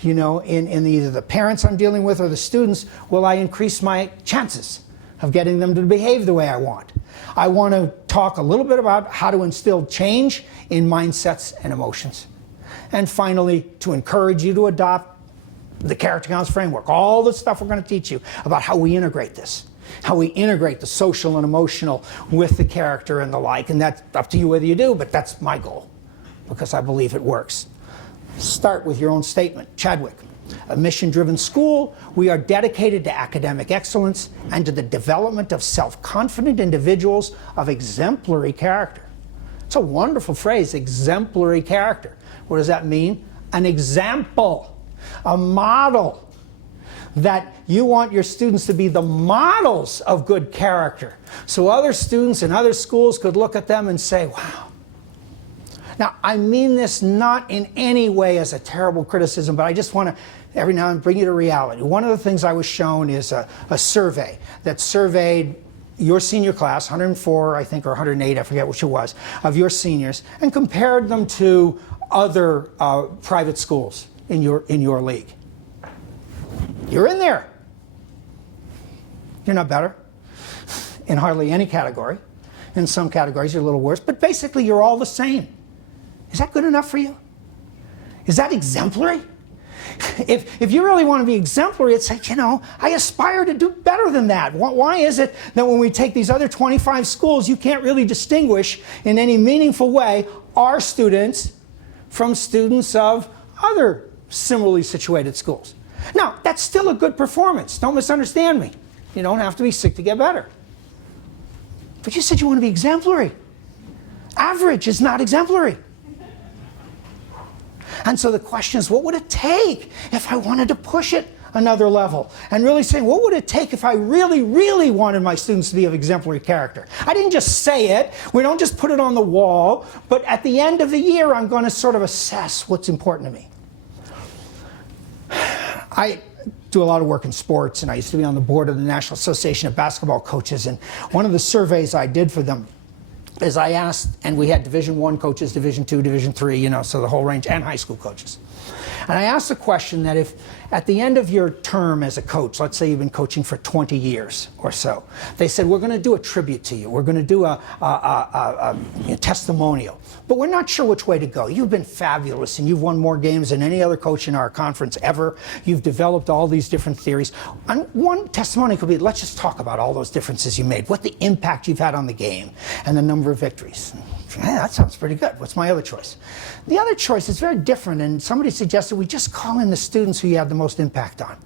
you know, in either the parents I'm dealing with or the students, will I increase my chances of getting them to behave the way I want? I want to talk a little bit about how to instill change in mindsets and emotions. And finally, to encourage you to adopt the character counts framework, all the stuff we're going to teach you about how we integrate this, how we integrate the social and emotional with the character and the like. And that's up to you whether you do, but that's my goal because I believe it works. Start with your own statement. Chadwick, a mission-driven school, we are dedicated to academic excellence and to the development of self-confident individuals of exemplary character. It's a wonderful phrase, exemplary character. What does that mean? An example, a model, that you want your students to be the models of good character. So other students in other schools could look at them and say, wow. Now, I mean this not in any way as a terrible criticism, but I just want to every now and then bring you to reality. One of the things I was shown is a survey that surveyed your senior class, 104, I think, or 108, I forget which it was, of your seniors, and compared them to other private schools in your league. You're in there. You're not better in hardly any category. In some categories, you're a little worse, but basically you're all the same. Is that good enough for you? Is that exemplary? If you really want to be exemplary, it's like, you know, I aspire to do better than that. Why is it that when we take these other 25 schools, you can't really distinguish in any meaningful way our students from students of other similarly situated schools? Now, that's still a good performance. Don't misunderstand me. You don't have to be sick to get better. But you said you want to be exemplary. Average is not exemplary. And so the question is, what would it take if I wanted to push it another level? And really say, what would it take if I really, really wanted my students to be of exemplary character? I didn't just say it. We don't just put it on the wall. But at the end of the year, I'm going to sort of assess what's important to me. I do a lot of work in sports, and I used to be on the board of the National Association of Basketball Coaches. And one of the surveys I did for them is I asked, and we had Division I coaches, Division II, Division III, you know, so the whole range, and high school coaches. And I asked the question that if at the end of your term as a coach, let's say you've been coaching for 20 years or so, they said, we're going to do a tribute to you. We're going to do a testimonial. But we're not sure which way to go. You've been fabulous, and you've won more games than any other coach in our conference ever. You've developed all these different theories. And one testimony could be, let's just talk about all those differences you made, what the impact you've had on the game, and the number of victories. Yeah, that sounds pretty good. What's my other choice? The other choice is very different, and somebody suggested we just call in the students who you had the most impact on.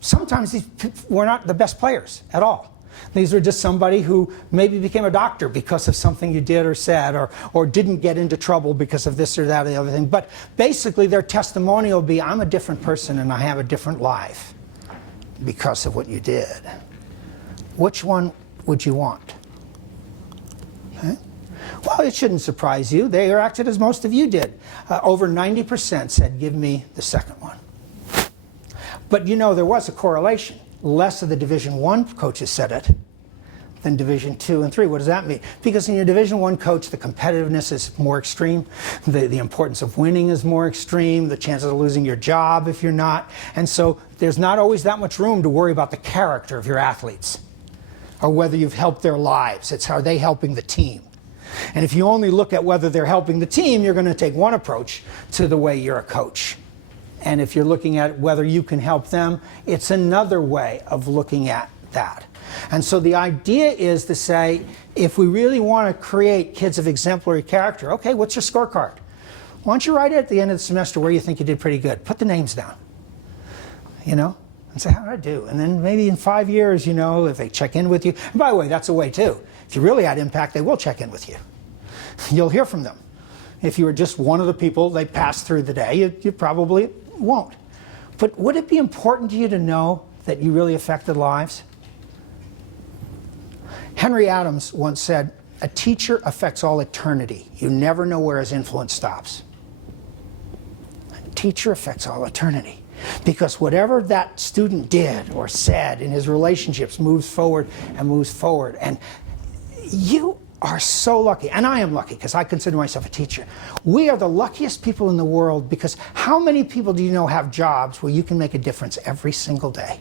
Sometimes these were not the best players at all. These were just somebody who maybe became a doctor because of something you did or said, or didn't get into trouble because of this or that or the other thing. But basically their testimonial will be, I'm a different person and I have a different life because of what you did. Which one would you want? Okay. Well, it shouldn't surprise you. They acted as most of you did. Over 90% said, give me the second one. But you know, there was a correlation. Less of the Division I coaches said it than Division II and III. What does that mean? Because in your Division I coach, the competitiveness is more extreme. The importance of winning is more extreme. The chances of losing your job if you're not. And so there's not always that much room to worry about the character of your athletes or whether you've helped their lives. It's how are they helping the team. And if you only look at whether they're helping the team, you're going to take one approach to the way you're a coach. And if you're looking at whether you can help them, it's another way of looking at that. And so the idea is to say, if we really want to create kids of exemplary character, okay, what's your scorecard? Why don't you write it at the end of the semester where you think you did pretty good? Put the names down, you know, and say, how did I do? And then maybe in 5 years, you know, if they check in with you. And by the way, that's a way too. If you really had impact, they will check in with you. You'll hear from them. If you were just one of the people they passed through the day, you probably won't. But would it be important to you to know that you really affected lives? Henry Adams once said, a teacher affects all eternity. You never know where his influence stops. A teacher affects all eternity. Because whatever that student did or said in his relationships moves forward and moves forward. And you are so lucky, and I am lucky because I consider myself a teacher. We are the luckiest people in the world because how many people do you know have jobs where you can make a difference every single day?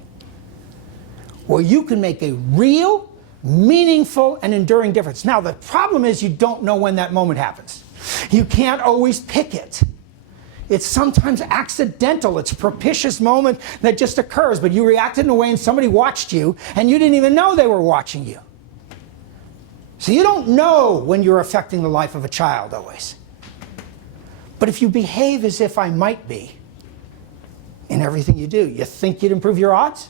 Where you can make a real, meaningful, and enduring difference. Now, the problem is you don't know when that moment happens. You can't always pick it. It's sometimes accidental. It's a propitious moment that just occurs, but you reacted in a way and somebody watched you, and you didn't even know they were watching you. So you don't know when you're affecting the life of a child always. But if you behave as if I might be in everything you do, you think you'd improve your odds?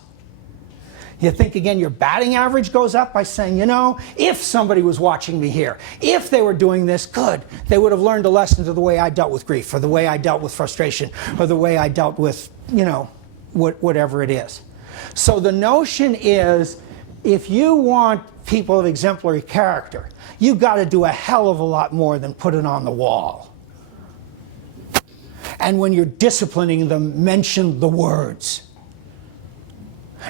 You think, again, your batting average goes up by saying, you know, if somebody was watching me here, if they were doing this, good, they would have learned a lesson to the way I dealt with grief, or the way I dealt with frustration, or the way I dealt with, you know, whatever it is. So the notion is, if you want people of exemplary character, you've got to do a hell of a lot more than put it on the wall. And when you're disciplining them, mention the words.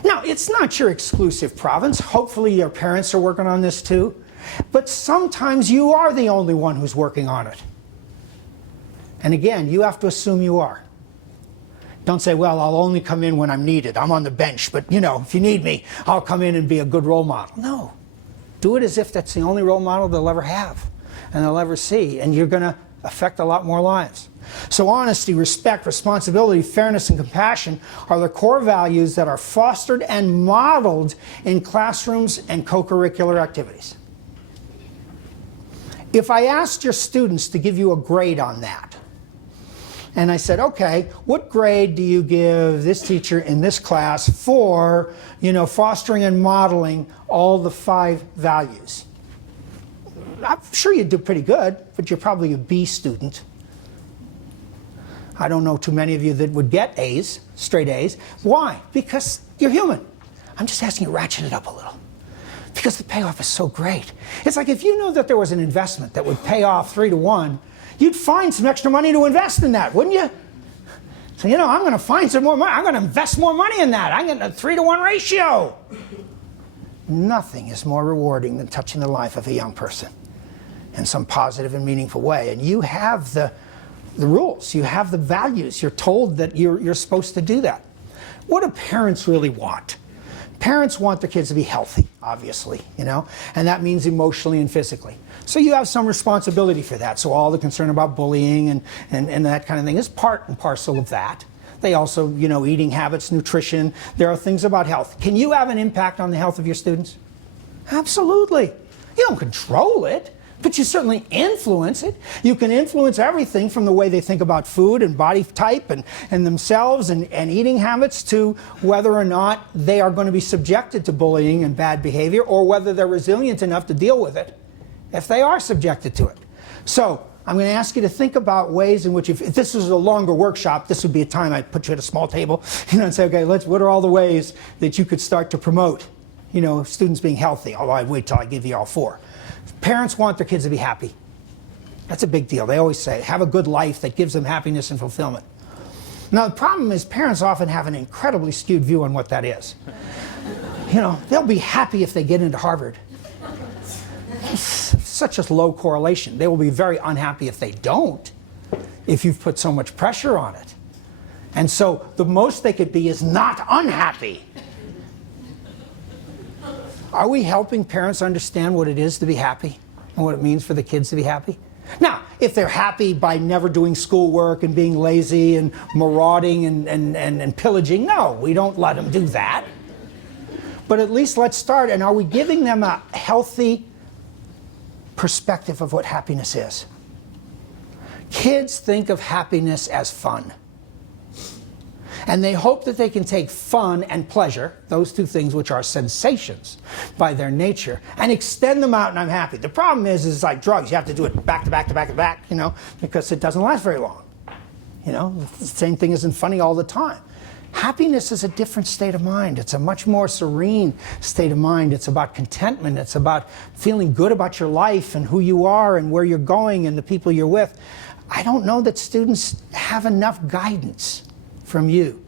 Now, it's not your exclusive province. Hopefully your parents are working on this too. But sometimes you are the only one who's working on it. And again, you have to assume you are. Don't say, well, I'll only come in when I'm needed. I'm on the bench, but you know, if you need me, I'll come in and be a good role model. No. Do it as if that's the only role model they'll ever have and they'll ever see, and you're going to affect a lot more lives. So honesty, respect, responsibility, fairness, and compassion are the core values that are fostered and modeled in classrooms and co-curricular activities. If I asked your students to give you a grade on that, and I said, okay, what grade do you give this teacher in this class for, you know, fostering and modeling all the 5 values? I'm sure you'd do pretty good, but you're probably a B student. I don't know too many of you that would get A's, straight A's. Why? Because you're human. I'm just asking you to ratchet it up a little. Because the payoff is so great. It's like if you knew that there was an investment that would pay off 3 to 1, you'd find some extra money to invest in that, wouldn't you? So, you know, I'm going to find some more money. I'm going to invest more money in that. I'm getting a 3 to 1 ratio. Nothing is more rewarding than touching the life of a young person in some positive and meaningful way. And you have the rules. You have the values. You're told that you're supposed to do that. What do parents really want? Parents want their kids to be healthy, obviously, you know, and that means emotionally and physically. So you have some responsibility for that. So all the concern about bullying and that kind of thing is part and parcel of that. They also, you know, eating habits, nutrition. There are things about health. Can you have an impact on the health of your students? Absolutely. You don't control it, but you certainly influence it. You can influence everything from the way they think about food and body type and themselves and eating habits to whether or not they are going to be subjected to bullying and bad behavior, or whether they're resilient enough to deal with it if they are subjected to it. So I'm going to ask you to think about ways in which, if this was a longer workshop, this would be a time I'd put you at a small table, you know, and say, okay, what are all the ways that you could start to promote, you know, students being healthy, although I'd wait till I give you all 4. Parents want their kids to be happy. That's a big deal. They always say, have a good life that gives them happiness and fulfillment. Now, the problem is parents often have an incredibly skewed view on what that is. You know, they'll be happy if they get into Harvard. Such a low correlation. They will be very unhappy if they don't, if you've put so much pressure on it. And so the most they could be is not unhappy. Are we helping parents understand what it is to be happy? and what it means for the kids to be happy? Now, if they're happy by never doing schoolwork and being lazy and marauding and pillaging, no, we don't let them do that. But at least let's start, and are we giving them a healthy perspective of what happiness is? Kids think of happiness as fun. And they hope that they can take fun and pleasure, those two things which are sensations by their nature, and extend them out and I'm happy. The problem is it's like drugs. You have to do it back to back to back to back, you know, because it doesn't last very long. You know, the same thing isn't funny all the time. Happiness is a different state of mind. It's a much more serene state of mind. It's about contentment. It's about feeling good about your life and who you are and where you're going and the people you're with. I don't know that students have enough guidance from you.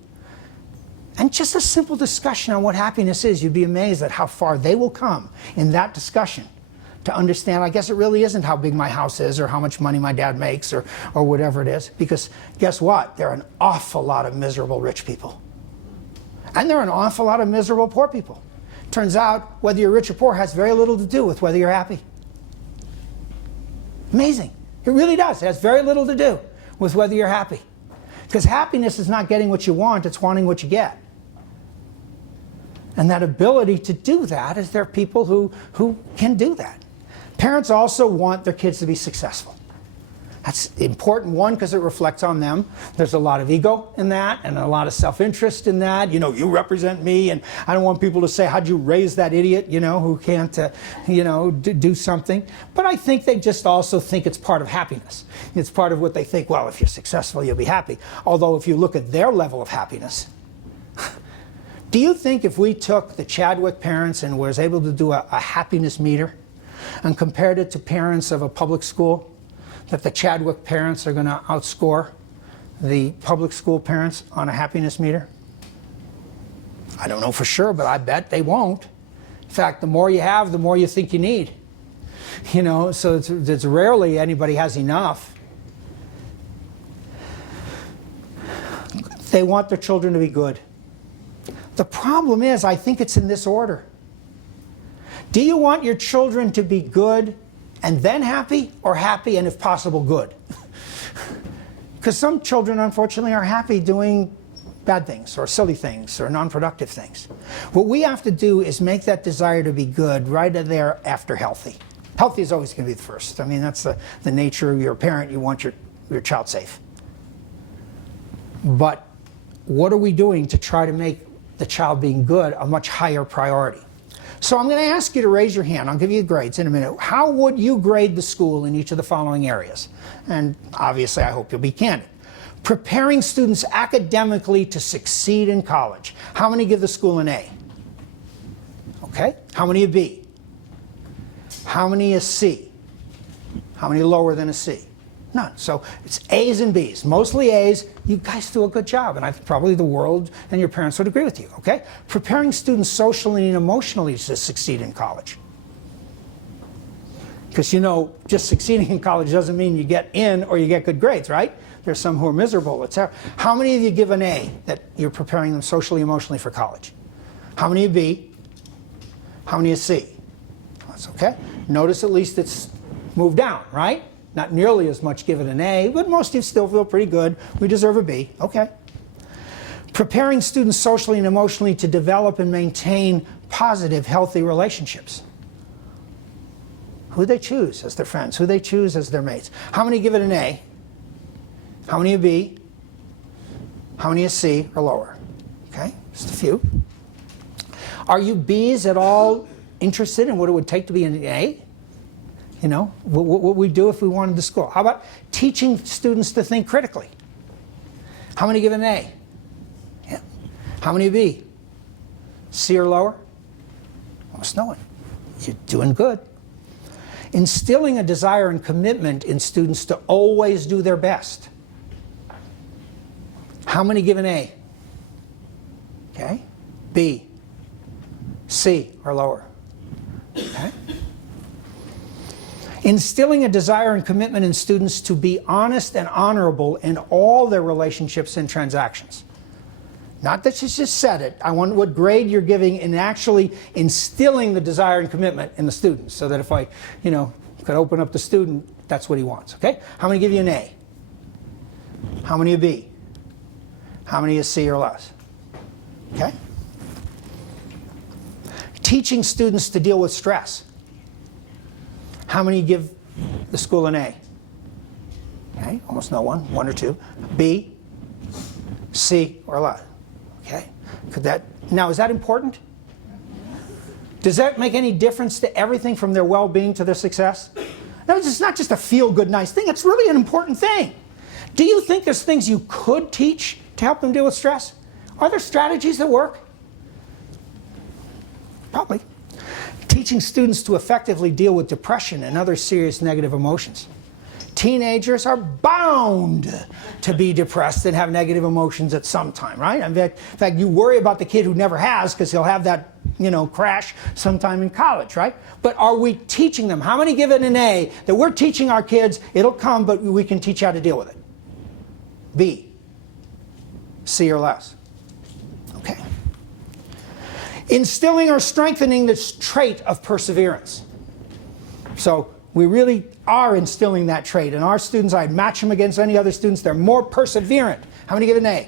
And just a simple discussion on what happiness is, you'd be amazed at how far they will come in that discussion to understand, I guess it really isn't how big my house is or how much money my dad makes or whatever it is. Because guess what? There are an awful lot of miserable rich people. And there are an awful lot of miserable poor people. Turns out, whether you're rich or poor has very little to do with whether you're happy. Amazing. It really does. It has very little to do with whether you're happy. Because happiness is not getting what you want, it's wanting what you get. And that ability to do that is there are people who can do that. Parents also want their kids to be successful. That's important, one, because it reflects on them. There's a lot of ego in that and a lot of self-interest in that. You know, you represent me, and I don't want people to say, how'd you raise that idiot, you know, who can't, do something. But I think they just also think it's part of happiness. It's part of what they think, well, if you're successful, you'll be happy. Although if you look at their level of happiness, do you think if we took the Chadwick parents and was able to do a happiness meter and compared it to parents of a public school, that the Chadwick parents are going to outscore the public school parents on a happiness meter? I don't know for sure, but I bet they won't. In fact, the more you have, the more you think you need. You know, so it's rarely anybody has enough. They want their children to be good. The problem is, I think it's in this order. Do you want your children to be good and then happy, or happy and if possible good? Because some children, unfortunately, are happy doing bad things or silly things or non-productive things. What we have to do is make that desire to be good right there after healthy. Healthy is always going to be the first. I mean, that's the nature of your parent. You want your child safe. But what are we doing to try to make the child being good a much higher priority? So I'm going to ask you to raise your hand. I'll give you grades in a minute. How would you grade the school in each of the following areas? And obviously, I hope you'll be candid. Preparing students academically to succeed in college. How many give the school an A? Okay. How many a B? How many a C? How many lower than a C? None. So it's A's and B's, mostly A's. You guys do a good job, and I think probably the world and your parents would agree with you, okay? Preparing students socially and emotionally to succeed in college. Because, you know, just succeeding in college doesn't mean you get in or you get good grades, right? There's some who are miserable, etc. How many of you give an A that you're preparing them socially, emotionally for college? How many a B? How many a C? That's okay. Notice at least it's moved down, right? Not nearly as much given an A, but most of you still feel pretty good. We deserve a B. Okay. Preparing students socially and emotionally to develop and maintain positive, healthy relationships. Who they choose as their friends, who they choose as their mates. How many give it an A? How many a B? How many a C or lower? Okay, just a few. Are you Bs at all interested in what it would take to be an A? You know, what we do if we wanted to school. How about teaching students to think critically? How many give an A? Yeah. How many a B? C or lower? Almost no one. You're doing good. Instilling a desire and commitment in students to always do their best. How many give an A? Okay. B, C or lower. Okay. Instilling a desire and commitment in students to be honest and honorable in all their relationships and transactions. Not that you just said it. I want what grade you're giving in actually instilling the desire and commitment in the students, so that if I, Could open up the student, that's what he wants, okay? How many give you an A? How many a B? How many a C or less? Okay? Teaching students to deal with stress. How many give the school an A? Okay, almost no one, one or two. B, C, or less. Okay? Could that, now is that important? Does that make any difference to everything from their well-being to their success? No, it's not just a feel-good, nice thing. It's really an important thing. Do you think there's things you could teach to help them deal with stress? Are there strategies that work? Probably. Teaching students to effectively deal with depression and other serious negative emotions. Teenagers are bound to be depressed and have negative emotions at some time, right? In fact, you worry about the kid who never has because he'll have that, crash sometime in college, right? But are we teaching them? How many give it an A that we're teaching our kids, it'll come, but we can teach how to deal with it? B, C or less. Okay. Instilling or strengthening this trait of perseverance. So we really are instilling that trait. And our students, I'd match them against any other students, they're more perseverant. How many give an A?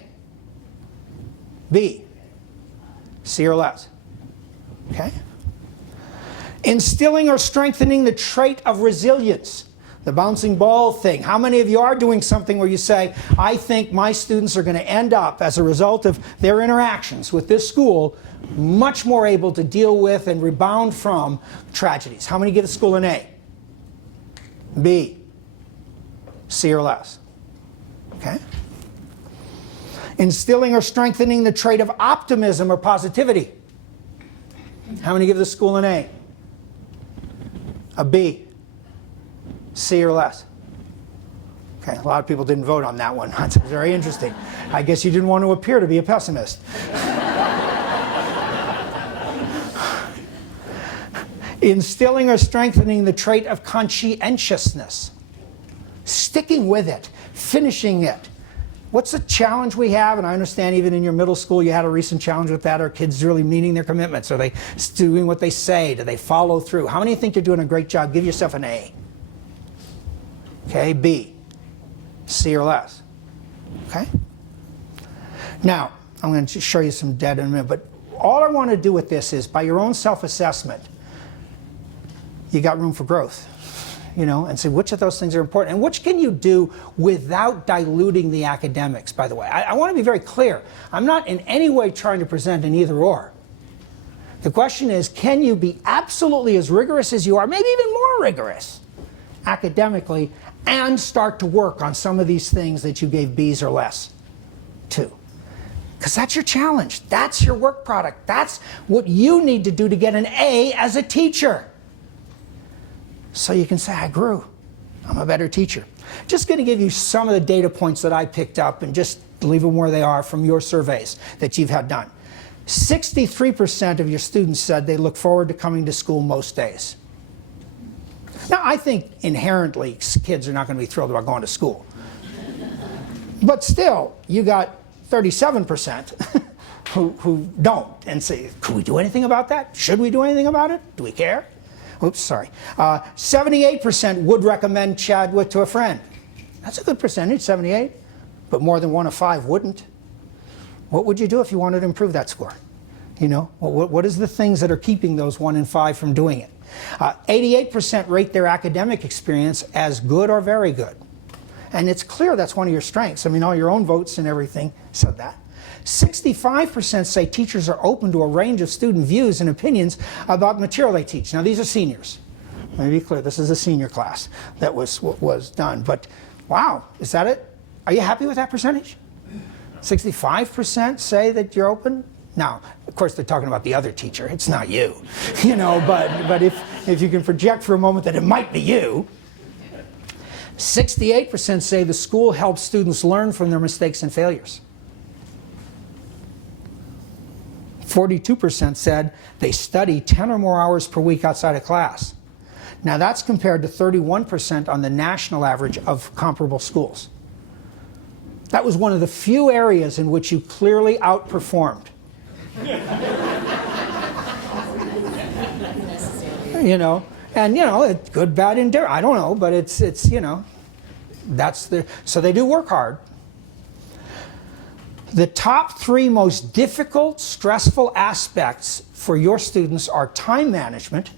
B, C or less. Okay. Instilling or strengthening the trait of resilience. The bouncing ball thing. How many of you are doing something where you say, I think my students are going to end up, as a result of their interactions with this school, much more able to deal with and rebound from tragedies? How many give the school an A? B, C or less? Okay. Instilling or strengthening the trait of optimism or positivity. How many give the school an A? A B, C or less? Okay, a lot of people didn't vote on that one. That's very interesting. I guess you didn't want to appear to be a pessimist. Instilling or strengthening the trait of conscientiousness. Sticking with it, finishing it. What's the challenge we have? And I understand even in your middle school you had a recent challenge with that. Are kids really meeting their commitments? Are they doing what they say? Do they follow through? How many think you're doing a great job? Give yourself an A. Okay, B, C or less. Okay? Now, I'm going to show you some data in a minute, but all I want to do with this is, by your own self-assessment, you got room for growth, and say which of those things are important and which can you do without diluting the academics, by the way. I want to be very clear. I'm not in any way trying to present an either or. The question is, can you be absolutely as rigorous as you are, maybe even more rigorous academically, and start to work on some of these things that you gave Bs or less to? Because that's your challenge. That's your work product. That's what you need to do to get an A as a teacher. So you can say, I grew. I'm a better teacher. Just going to give you some of the data points that I picked up and just leave them where they are from your surveys that you've had done. 63% of your students said they look forward to coming to school most days. Now, I think inherently kids are not going to be thrilled about going to school. But still, you got 37% who don't and say, could we do anything about that? Should we do anything about it? Do we care? Oops, sorry. 78% would recommend Chadwick to a friend. That's a good percentage, 78. But more than 1 of 5 wouldn't. What would you do if you wanted to improve that score? What is the things that are keeping those 1 in 5 from doing it? 88% rate their academic experience as good or very good. And it's clear that's one of your strengths. I mean, all your own votes and everything said that. 65% say teachers are open to a range of student views and opinions about the material they teach. Now, these are seniors. Let me be clear, this is a senior class that was done. But wow, is that it? Are you happy with that percentage? 65% say that you're open? Now, of course, they're talking about the other teacher. It's not you, but if you can project for a moment that it might be you. 68% say the school helps students learn from their mistakes and failures. 42% said they study 10 or more hours per week outside of class. Now that's compared to 31% on the national average of comparable schools. That was one of the few areas in which you clearly outperformed. And, you know, it's good, bad, indifferent. I don't know, but it's you know, so they do work hard. The top 3 most difficult, stressful aspects for your students are time management.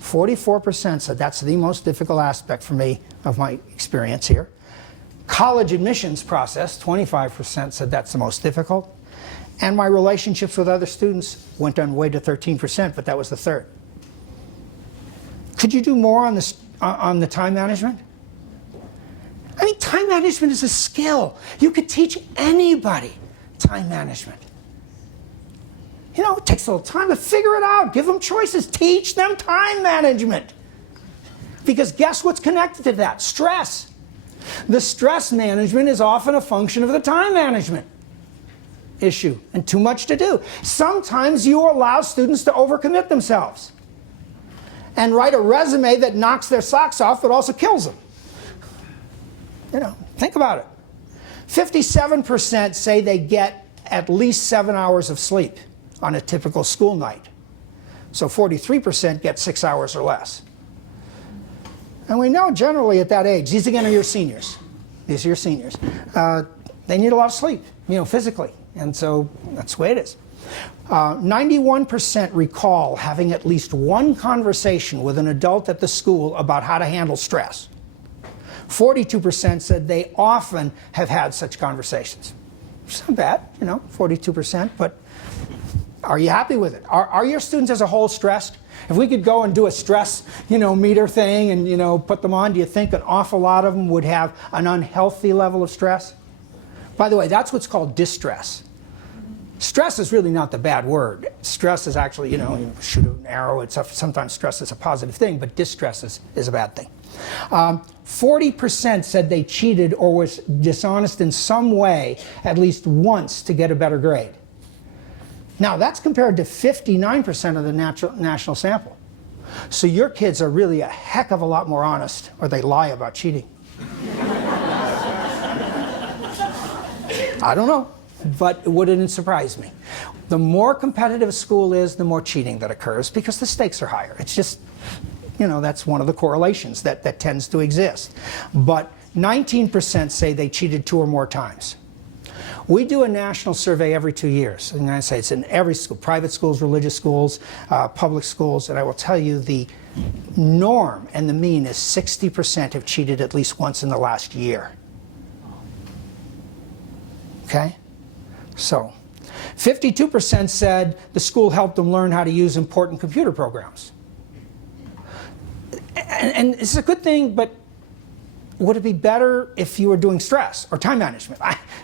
44% said that's the most difficult aspect for me of my experience here. College admissions process, 25% said that's the most difficult. And my relationships with other students went on way to 13%, but that was the third. Could you do more on the time management? I mean, time management is a skill. You could teach anybody time management. You know, it takes a little time to figure it out. Give them choices. Teach them time management. Because guess what's connected to that? Stress. The stress management is often a function of the time management issue and too much to do. Sometimes you allow students to overcommit themselves and write a resume that knocks their socks off but also kills them. You know, think about it. 57% say they get at least 7 hours of sleep on a typical school night. So 43% get 6 hours or less. And we know generally at that age, these again are your seniors. These are your seniors. They need a lot of sleep, you know, physically. And so that's the way it is. 91% recall having at least one conversation with an adult at the school about how to handle stress. 42% said they often have had such conversations. It's not bad, you know, 42%, but are you happy with it? Are your students as a whole stressed? If we could go and do a stress, you know, meter thing and, you know, put them on, do you think an awful lot of them would have an unhealthy level of stress? By the way, that's what's called distress. Stress is really not the bad word. Stress is actually, you know, you shoot an arrow. It's sometimes stress is a positive thing, but distress is a bad thing. 40% said they cheated or was dishonest in some way at least once to get a better grade. Now, that's compared to 59% of the national sample. So your kids are really a heck of a lot more honest, or they lie about cheating. I don't know, but it wouldn't surprise me. The more competitive a school is, the more cheating that occurs because the stakes are higher. It's just, you know, that's one of the correlations that tends to exist. But 19% say they cheated 2 or more times. We do a national survey every 2 years in the United States, in every school, private schools, religious schools, public schools, and I will tell you the norm and the mean is 60% have cheated at least once in the last year. Okay? So, 52% said the school helped them learn how to use important computer programs. And it's a good thing, but would it be better if you were doing stress or time management?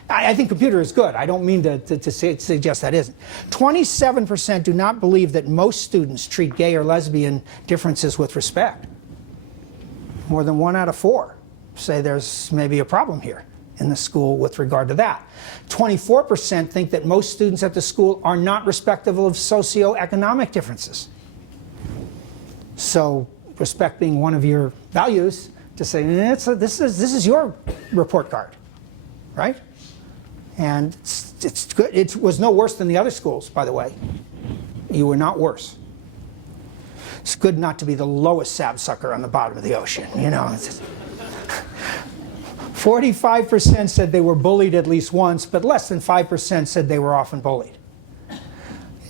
I think computer is good. I don't mean to suggest that isn't. 27% do not believe that most students treat gay or lesbian differences with respect. More than 1 out of 4 say there's maybe a problem here in the school with regard to that. 24% think that most students at the school are not respectful of socioeconomic differences. So respect being one of your values, to say, this is your report card, right? And it's good. It was no worse than the other schools, by the way. You were not worse. It's good not to be the lowest sapsucker on the bottom of the ocean, you know. 45% said they were bullied at least once, but less than 5% said they were often bullied.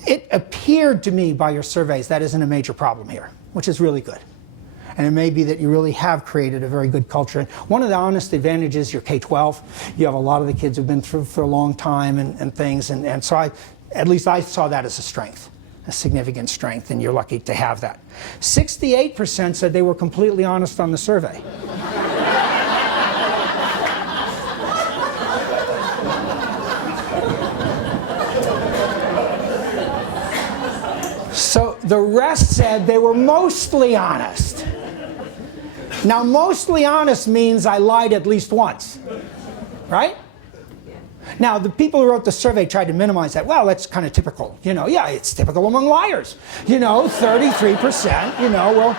It appeared to me by your surveys that isn't a major problem here, which is really good. And it may be that you really have created a very good culture. And one of the honest advantages, you're K-12. You have a lot of the kids who've been through for a long time and things. And so at least I saw that as a strength, a significant strength, and you're lucky to have that. 68% said they were completely honest on the survey. So the rest said they were mostly honest. Now, mostly honest means I lied at least once, right? Now, the people who wrote the survey tried to minimize that. Well, that's kind of typical. You know, yeah, it's typical among liars. You know, 33%, you know,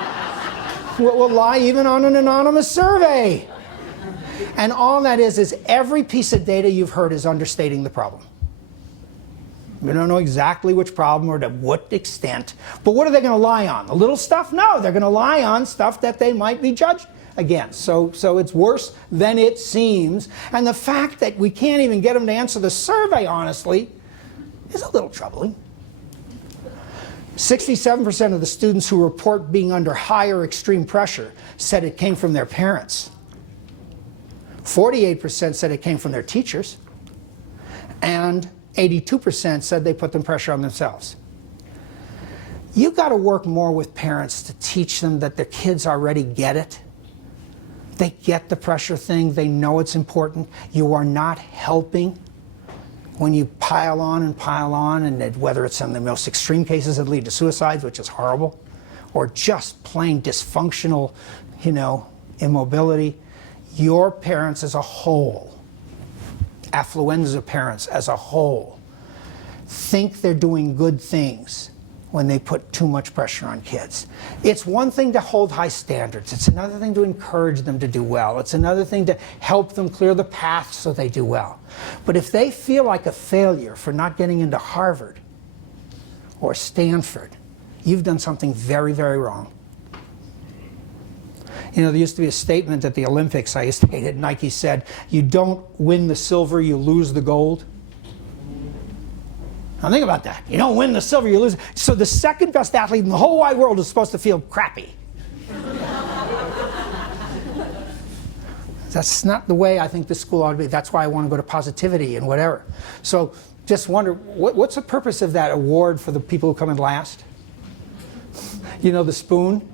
will lie even on an anonymous survey. And all that is every piece of data you've heard is understating the problem. We don't know exactly which problem or to what extent. But what are they going to lie on? The little stuff? No, they're going to lie on stuff that they might be judged against. So it's worse than it seems. And the fact that we can't even get them to answer the survey honestly is a little troubling. 67% of the students who report being under high or extreme pressure said it came from their parents. 48% said it came from their teachers. And 82% said they put the pressure on themselves. You've got to work more with parents to teach them that their kids already get it. They get the pressure thing. They know it's important. You are not helping when you pile on, and whether it's in the most extreme cases that lead to suicides, which is horrible, or just plain dysfunctional, immobility. Your parents as a whole, affluenza parents as a whole, think they're doing good things when they put too much pressure on kids. It's one thing to hold high standards. It's another thing to encourage them to do well. It's another thing to help them clear the path so they do well. But if they feel like a failure for not getting into Harvard or Stanford, you've done something very, very wrong. There used to be a statement at the Olympics I used to hate at Nike said, you don't win the silver, you lose the gold. Now think about that. You don't win the silver, you lose it. So the second best athlete in the whole wide world is supposed to feel crappy. That's not the way I think this school ought to be. That's why I want to go to positivity and whatever. So just wonder, what's the purpose of that award for the people who come in last? The spoon?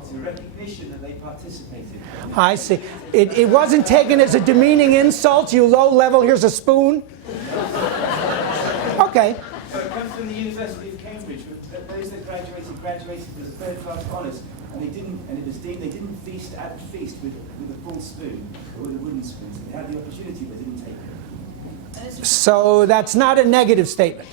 It's a recognition that they participated. I see. It wasn't taken as a demeaning insult, you low level, here's a spoon. Okay. So it comes from the University of Cambridge, but those that graduated as third-class honours, and they didn't feast at the feast with a full spoon, or with a wooden spoon. So they had the opportunity, but didn't take it. So that's not a negative statement.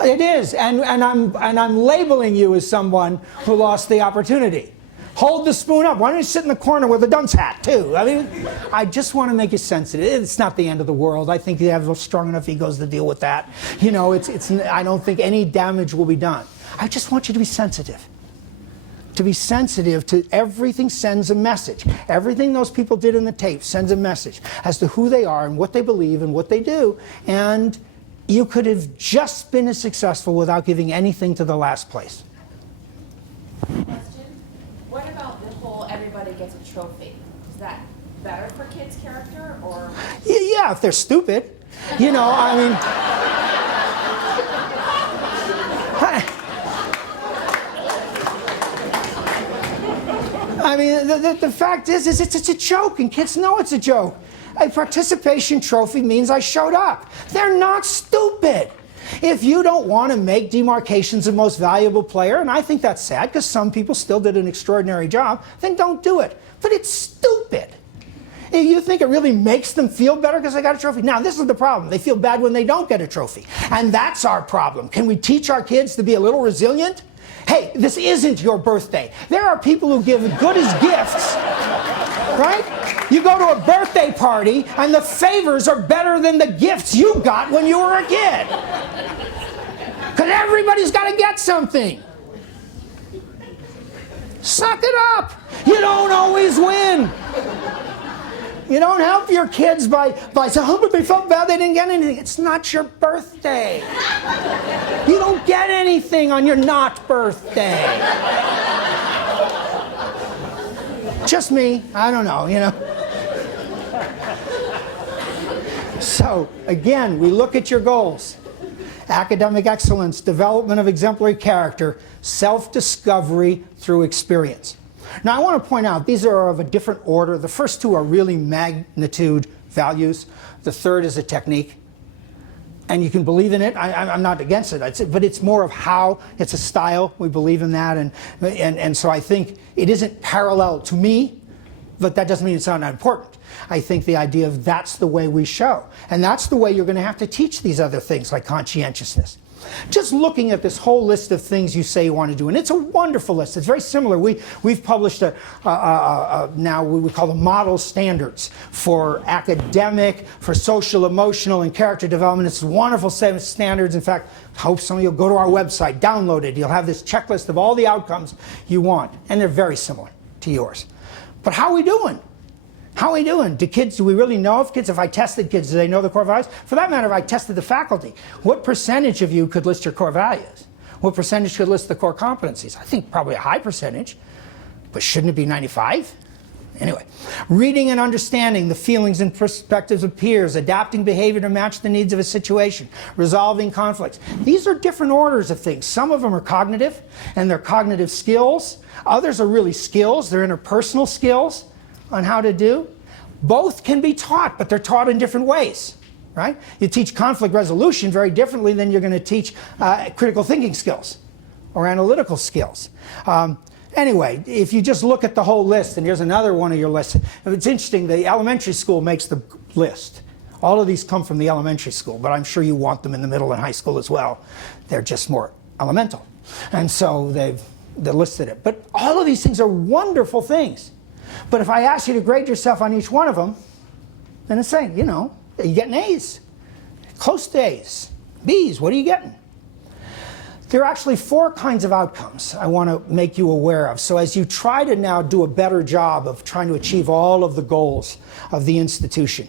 It is, and I'm labeling you as someone who lost the opportunity. Hold the spoon up. Why don't you sit in the corner with a dunce hat, too? I just want to make you sensitive. It's not the end of the world. I think you have strong enough egos to deal with that. I don't think any damage will be done. I just want you to be sensitive. To be sensitive to everything sends a message. Everything those people did in the tape sends a message as to who they are and what they believe and what they do. And you could have just been as successful without giving anything to the last place. What about the whole everybody gets a trophy? Is that better for kids' character or? Yeah, if they're stupid. The fact is it's a joke, and kids know it's a joke. A participation trophy means I showed up. They're not stupid. If you don't want to make demarcations of most valuable player, and I think that's sad because some people still did an extraordinary job, then don't do it. But it's stupid. If you think it really makes them feel better because they got a trophy. Now, this is the problem. They feel bad when they don't get a trophy. And that's our problem. Can we teach our kids to be a little resilient? Hey, this isn't your birthday. There are people who give good as gifts, right? You go to a birthday party and the favors are better than the gifts you got when you were a kid. Because everybody's got to get something. Suck it up. You don't always win. You don't help your kids by saying, oh, but they felt bad they didn't get anything. It's not your birthday. You don't get anything on your not birthday. Just me. I don't know, So, again, we look at your goals. Academic excellence, development of exemplary character, self-discovery through experience. Now, I want to point out, these are of a different order. The first two are really magnitude values. The third is a technique. And you can believe in it. I'm not against it. But it's more of how. It's a style. We believe in that. And so I think it isn't parallel to me, but that doesn't mean it's not important. I think the idea of that's the way we show. And that's the way you're going to have to teach these other things like conscientiousness. Just looking at this whole list of things you say you want to do, and it's a wonderful list. It's very similar. We've published now what we call the model standards for academic, for social, emotional, and character development. It's a wonderful set of standards. In fact, I hope some of you will go to our website, download it. You'll have this checklist of all the outcomes you want, and they're very similar to yours. But how are we doing? How are we doing? Do we really know if kids, if I tested kids, do they know the core values? For that matter, if I tested the faculty, what percentage of you could list your core values? What percentage could list the core competencies? I think probably a high percentage, but shouldn't it be 95? Anyway, reading and understanding the feelings and perspectives of peers, adapting behavior to match the needs of a situation, resolving conflicts. These are different orders of things. Some of them are cognitive, and they're cognitive skills. Others are really skills. They're interpersonal skills on how to do. Both can be taught, but they're taught in different ways, right? You teach conflict resolution very differently than you're going to teach critical thinking skills or analytical skills. Anyway, if you just look at the whole list, and here's another one of your lists. It's interesting, the elementary school makes the list. All of these come from the elementary school, but I'm sure you want them in the middle and high school as well. They're just more elemental. And so they listed it. But all of these things are wonderful things. But if I ask you to grade yourself on each one of them, then it's saying, you know, you're getting A's, close to A's, B's, what are you getting? There are actually 4 kinds of outcomes I want to make you aware of. So as you try to now do a better job of trying to achieve all of the goals of the institution,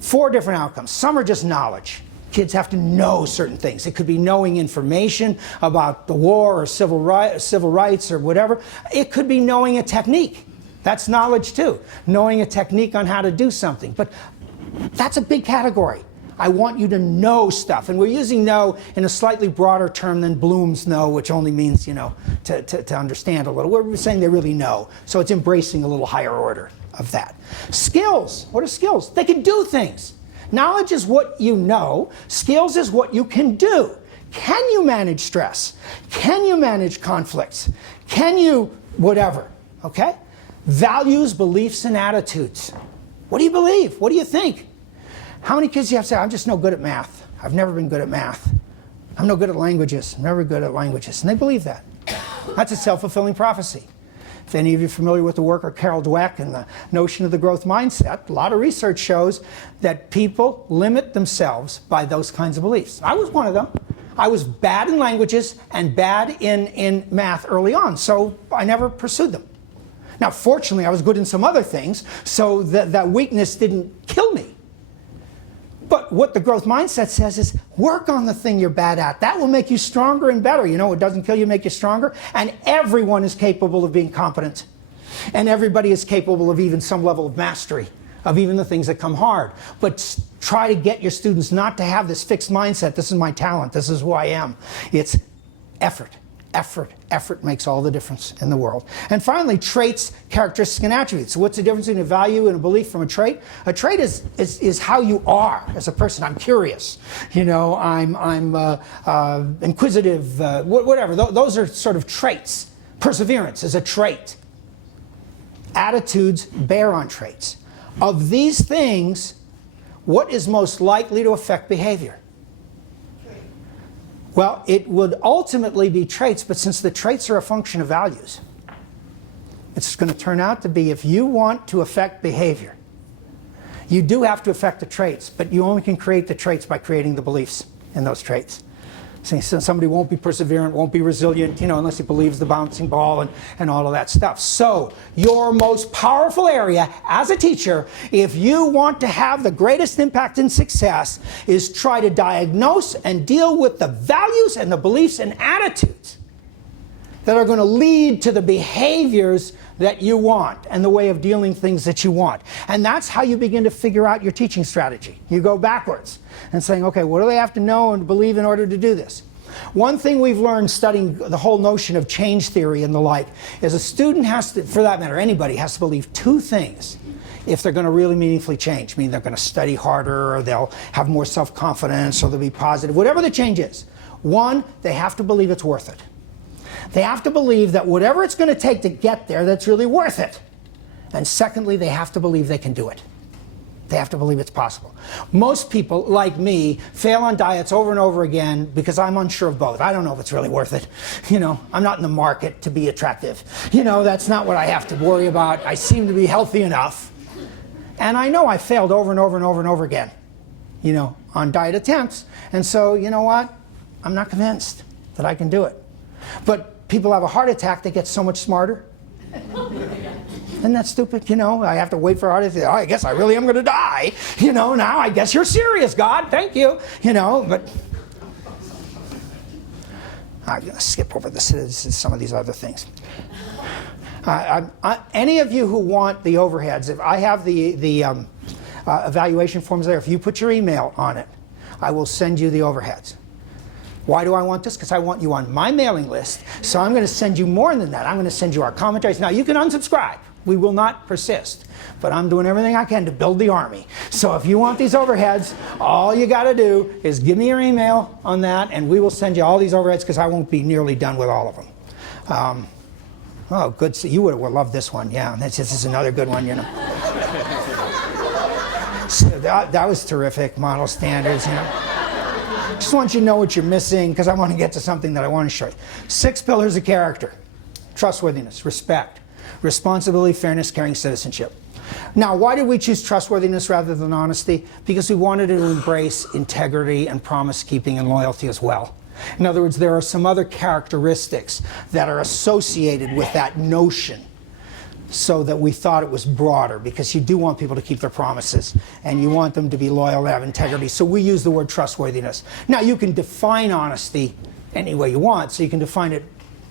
4 different outcomes. Some are just knowledge. Kids have to know certain things. It could be knowing information about the war or civil rights or whatever. It could be knowing a technique. That's knowledge too. Knowing a technique on how to do something. But that's a big category. I want you to know stuff. And we're using know in a slightly broader term than Bloom's know, which only means, you know, to understand a little. We're saying they really know. So it's embracing a little higher order of that. Skills. What are skills? They can do things. Knowledge is what you know. Skills is what you can do. Can you manage stress? Can you manage conflicts? Can you whatever? Okay? Values, beliefs, and attitudes. What do you believe? What do you think? How many kids do you have to say, I'm just no good at math. I've never been good at math. I'm no good at languages. I'm never good at languages. And they believe that. That's a self-fulfilling prophecy. If any of you are familiar with the work of Carol Dweck and the notion of the growth mindset, a lot of research shows that people limit themselves by those kinds of beliefs. I was one of them. I was bad in languages and bad in math early on, so I never pursued them. Now, fortunately, I was good in some other things, so that weakness didn't kill me. But what the growth mindset says is work on the thing you're bad at. That will make you stronger and better. You know what doesn't kill you, make you stronger? And everyone is capable of being competent. And everybody is capable of even some level of mastery, of even the things that come hard. But try to get your students not to have this fixed mindset, this is my talent, this is who I am. It's effort. Effort makes all the difference in the world. And finally, traits, characteristics, and attributes. So what's the difference between a value and a belief from a trait? A trait is how you are as a person. I'm curious. You know, I'm inquisitive, whatever. Those are sort of traits. Perseverance is a trait. Attitudes bear on traits. Of these things, what is most likely to affect behavior? Well, it would ultimately be traits, but since the traits are a function of values, it's going to turn out to be if you want to affect behavior, you do have to affect the traits, but you only can create the traits by creating the beliefs in those traits. So somebody won't be perseverant, won't be resilient, you know, unless he believes the bouncing ball and all of that stuff. So your most powerful area as a teacher, if you want to have the greatest impact and success, is try to diagnose and deal with the values and the beliefs and attitudes that are going to lead to the behaviors that you want and the way of dealing things that you want. And that's how you begin to figure out your teaching strategy. You go backwards and saying, okay, what do they have to know and believe in order to do this? One thing we've learned studying the whole notion of change theory and the like is a student has to, for that matter, anybody has to believe 2 things if they're going to really meaningfully change. I mean, they're going to study harder, or they'll have more self-confidence, or they'll be positive, whatever the change is. 1, they have to believe it's worth it. They have to believe that whatever it's going to take to get there, that's really worth it. And secondly, they have to believe they can do it. They have to believe it's possible. Most people, like me, fail on diets over and over again because I'm unsure of both. I don't know if it's really worth it. You know, I'm not in the market to be attractive. You know, that's not what I have to worry about. I seem to be healthy enough. And I know I failed over and over and over and over again, you know, on diet attempts. And so, you know what? I'm not convinced that I can do it. But people have a heart attack, they get so much smarter. Isn't that stupid? You know, I have to wait for a heart attack. Oh, I guess I really am going to die. You know, now I guess you're serious, God. Thank you. You know, but I'm going to skip over this, some of these other things. Any of you who want the overheads, if I have the evaluation forms there, if you put your email on it, I will send you the overheads. Why do I want this? Because I want you on my mailing list. So I'm going to send you more than that. I'm going to send you our commentaries. Now, you can unsubscribe. We will not persist. But I'm doing everything I can to build the army. So if you want these overheads, all you got to do is give me your email on that, and we will send you all these overheads because I won't be nearly done with all of them. Oh, good. So you would have loved this one. Yeah, this is another good one, you know. So that was terrific. Model standards, you know. Just want you to know what you're missing because I want to get to something that I want to show you. 6 pillars of character. Trustworthiness, respect, responsibility, fairness, caring, citizenship. Now, why did we choose trustworthiness rather than honesty? Because we wanted to embrace integrity and promise-keeping and loyalty as well. In other words, there are some other characteristics that are associated with that notion, so that we thought it was broader, because you do want people to keep their promises and you want them to be loyal, to have integrity. So we use the word trustworthiness. Now, you can define honesty any way you want, so you can define it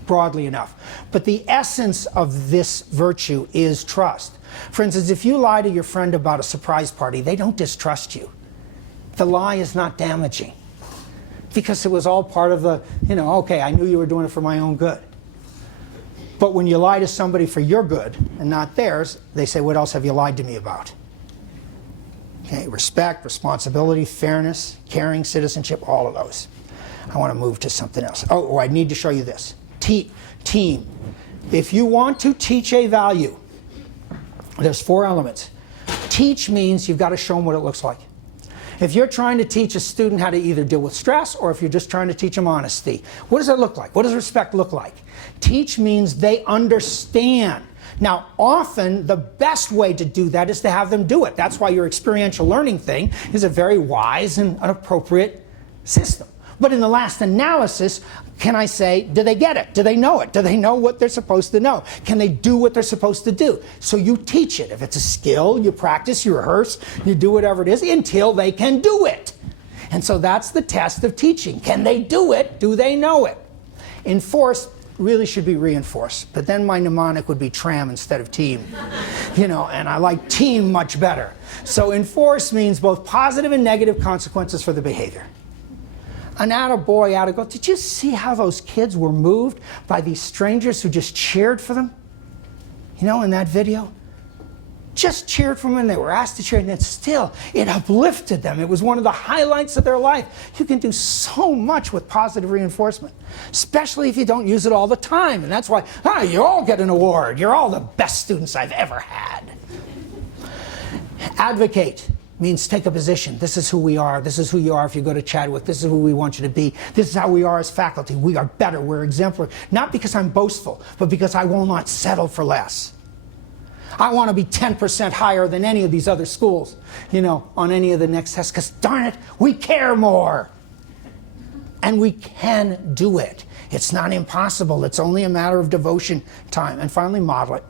broadly enough. But the essence of this virtue is trust. For instance, if you lie to your friend about a surprise party, they don't distrust you. The lie is not damaging because it was all part of the, you know, okay, I knew you were doing it for my own good. But when you lie to somebody for your good and not theirs, they say, what else have you lied to me about? Okay, respect, responsibility, fairness, caring, citizenship, all of those. I want to move to something else. Oh, I need to show you this. Team. If you want to teach a value, there's 4 elements. Teach means you've got to show them what it looks like. If you're trying to teach a student how to either deal with stress, or if you're just trying to teach them honesty, what does it look like? What does respect look like? Teach means they understand. Now, often the best way to do that is to have them do it. That's why your experiential learning thing is a very wise and an appropriate system. But in the last analysis, can I say, do they get it? Do they know it? Do they know what they're supposed to know? Can they do what they're supposed to do? So you teach it. If it's a skill, you practice, you rehearse, you do whatever it is until they can do it. And so that's the test of teaching. Can they do it? Do they know it? Enforce really should be reinforced. But then my mnemonic would be tram instead of team. You know, and I like team much better. So enforce means both positive and negative consequences for the behavior. An attaboy, attagirl. Did you see how those kids were moved by these strangers who just cheered for them? You know, in that video? Just cheered for them, and they were asked to cheer, and it uplifted them. It was one of the highlights of their life. You can do so much with positive reinforcement, especially if you don't use it all the time. And that's why, you all get an award. You're all the best students I've ever had. Advocate means take a position. This is who we are. This is who you are if you go to Chadwick. This is who we want you to be. This is how we are as faculty. We are better. We're exemplary. Not because I'm boastful, but because I will not settle for less. I want to be 10% higher than any of these other schools, you know, on any of the next tests, because darn it, we care more. And we can do it. It's not impossible. It's only a matter of devotion time. And finally, model it.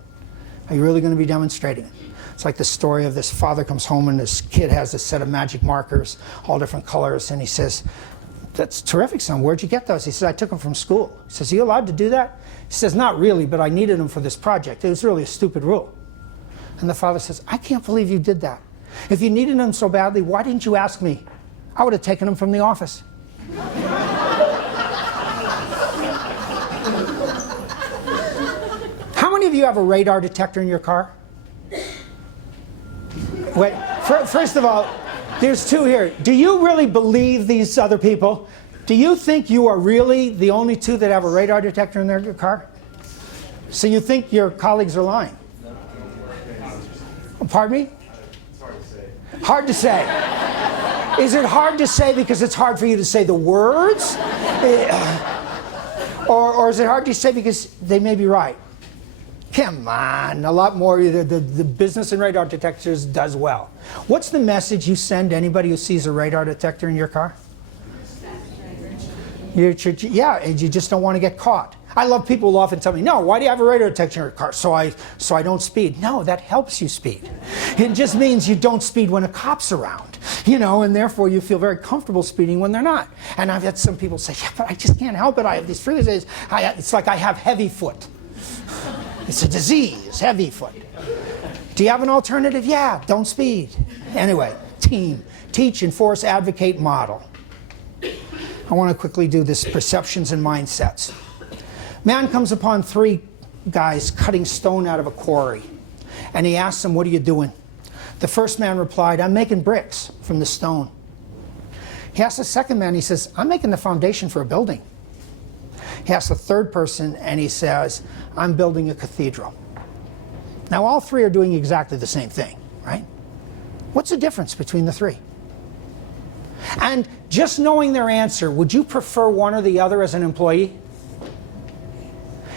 Are you really going to be demonstrating it? It's like the story of this father comes home and this kid has a set of magic markers, all different colors, and he says, that's terrific, son. Where'd you get those? He says, I took them from school. He says, are you allowed to do that? He says, not really, but I needed them for this project. It was really a stupid rule. And the father says, I can't believe you did that. If you needed them so badly, why didn't you ask me? I would have taken them from the office. How many of you have a radar detector in your car? Wait, first of all, there's 2 here. Do you really believe these other people? Do you think you are really the only 2 that have a radar detector in their car? So you think your colleagues are lying? Pardon me? It's hard to say. Hard to say. Is it hard to say because it's hard for you to say the words? Or is it hard to say because they may be right? Come on, a lot more. The business in radar detectors does well. What's the message you send to anybody who sees a radar detector in your car? Yeah, and you just don't want to get caught. I love people who often tell me, no, why do you have a radar detector in your car? So I don't speed. No, that helps you speed. It just means you don't speed when a cop's around, and therefore you feel very comfortable speeding when they're not. And I've had some people say, yeah, but I just can't help it. I have these freeways. It's like I have heavy foot. It's a disease, heavy foot. Do you have an alternative? Yeah, don't speed. Anyway, team, teach, enforce, advocate, model. I want to quickly do this perceptions and mindsets. Man comes upon 3 guys cutting stone out of a quarry. And he asks them, what are you doing? The first man replied, I'm making bricks from the stone. He asks the second man, he says, I'm making the foundation for a building. He asks the third person, and he says, I'm building a cathedral. Now all 3 are doing exactly the same thing, right? What's the difference between the 3? And just knowing their answer, would you prefer one or the other as an employee?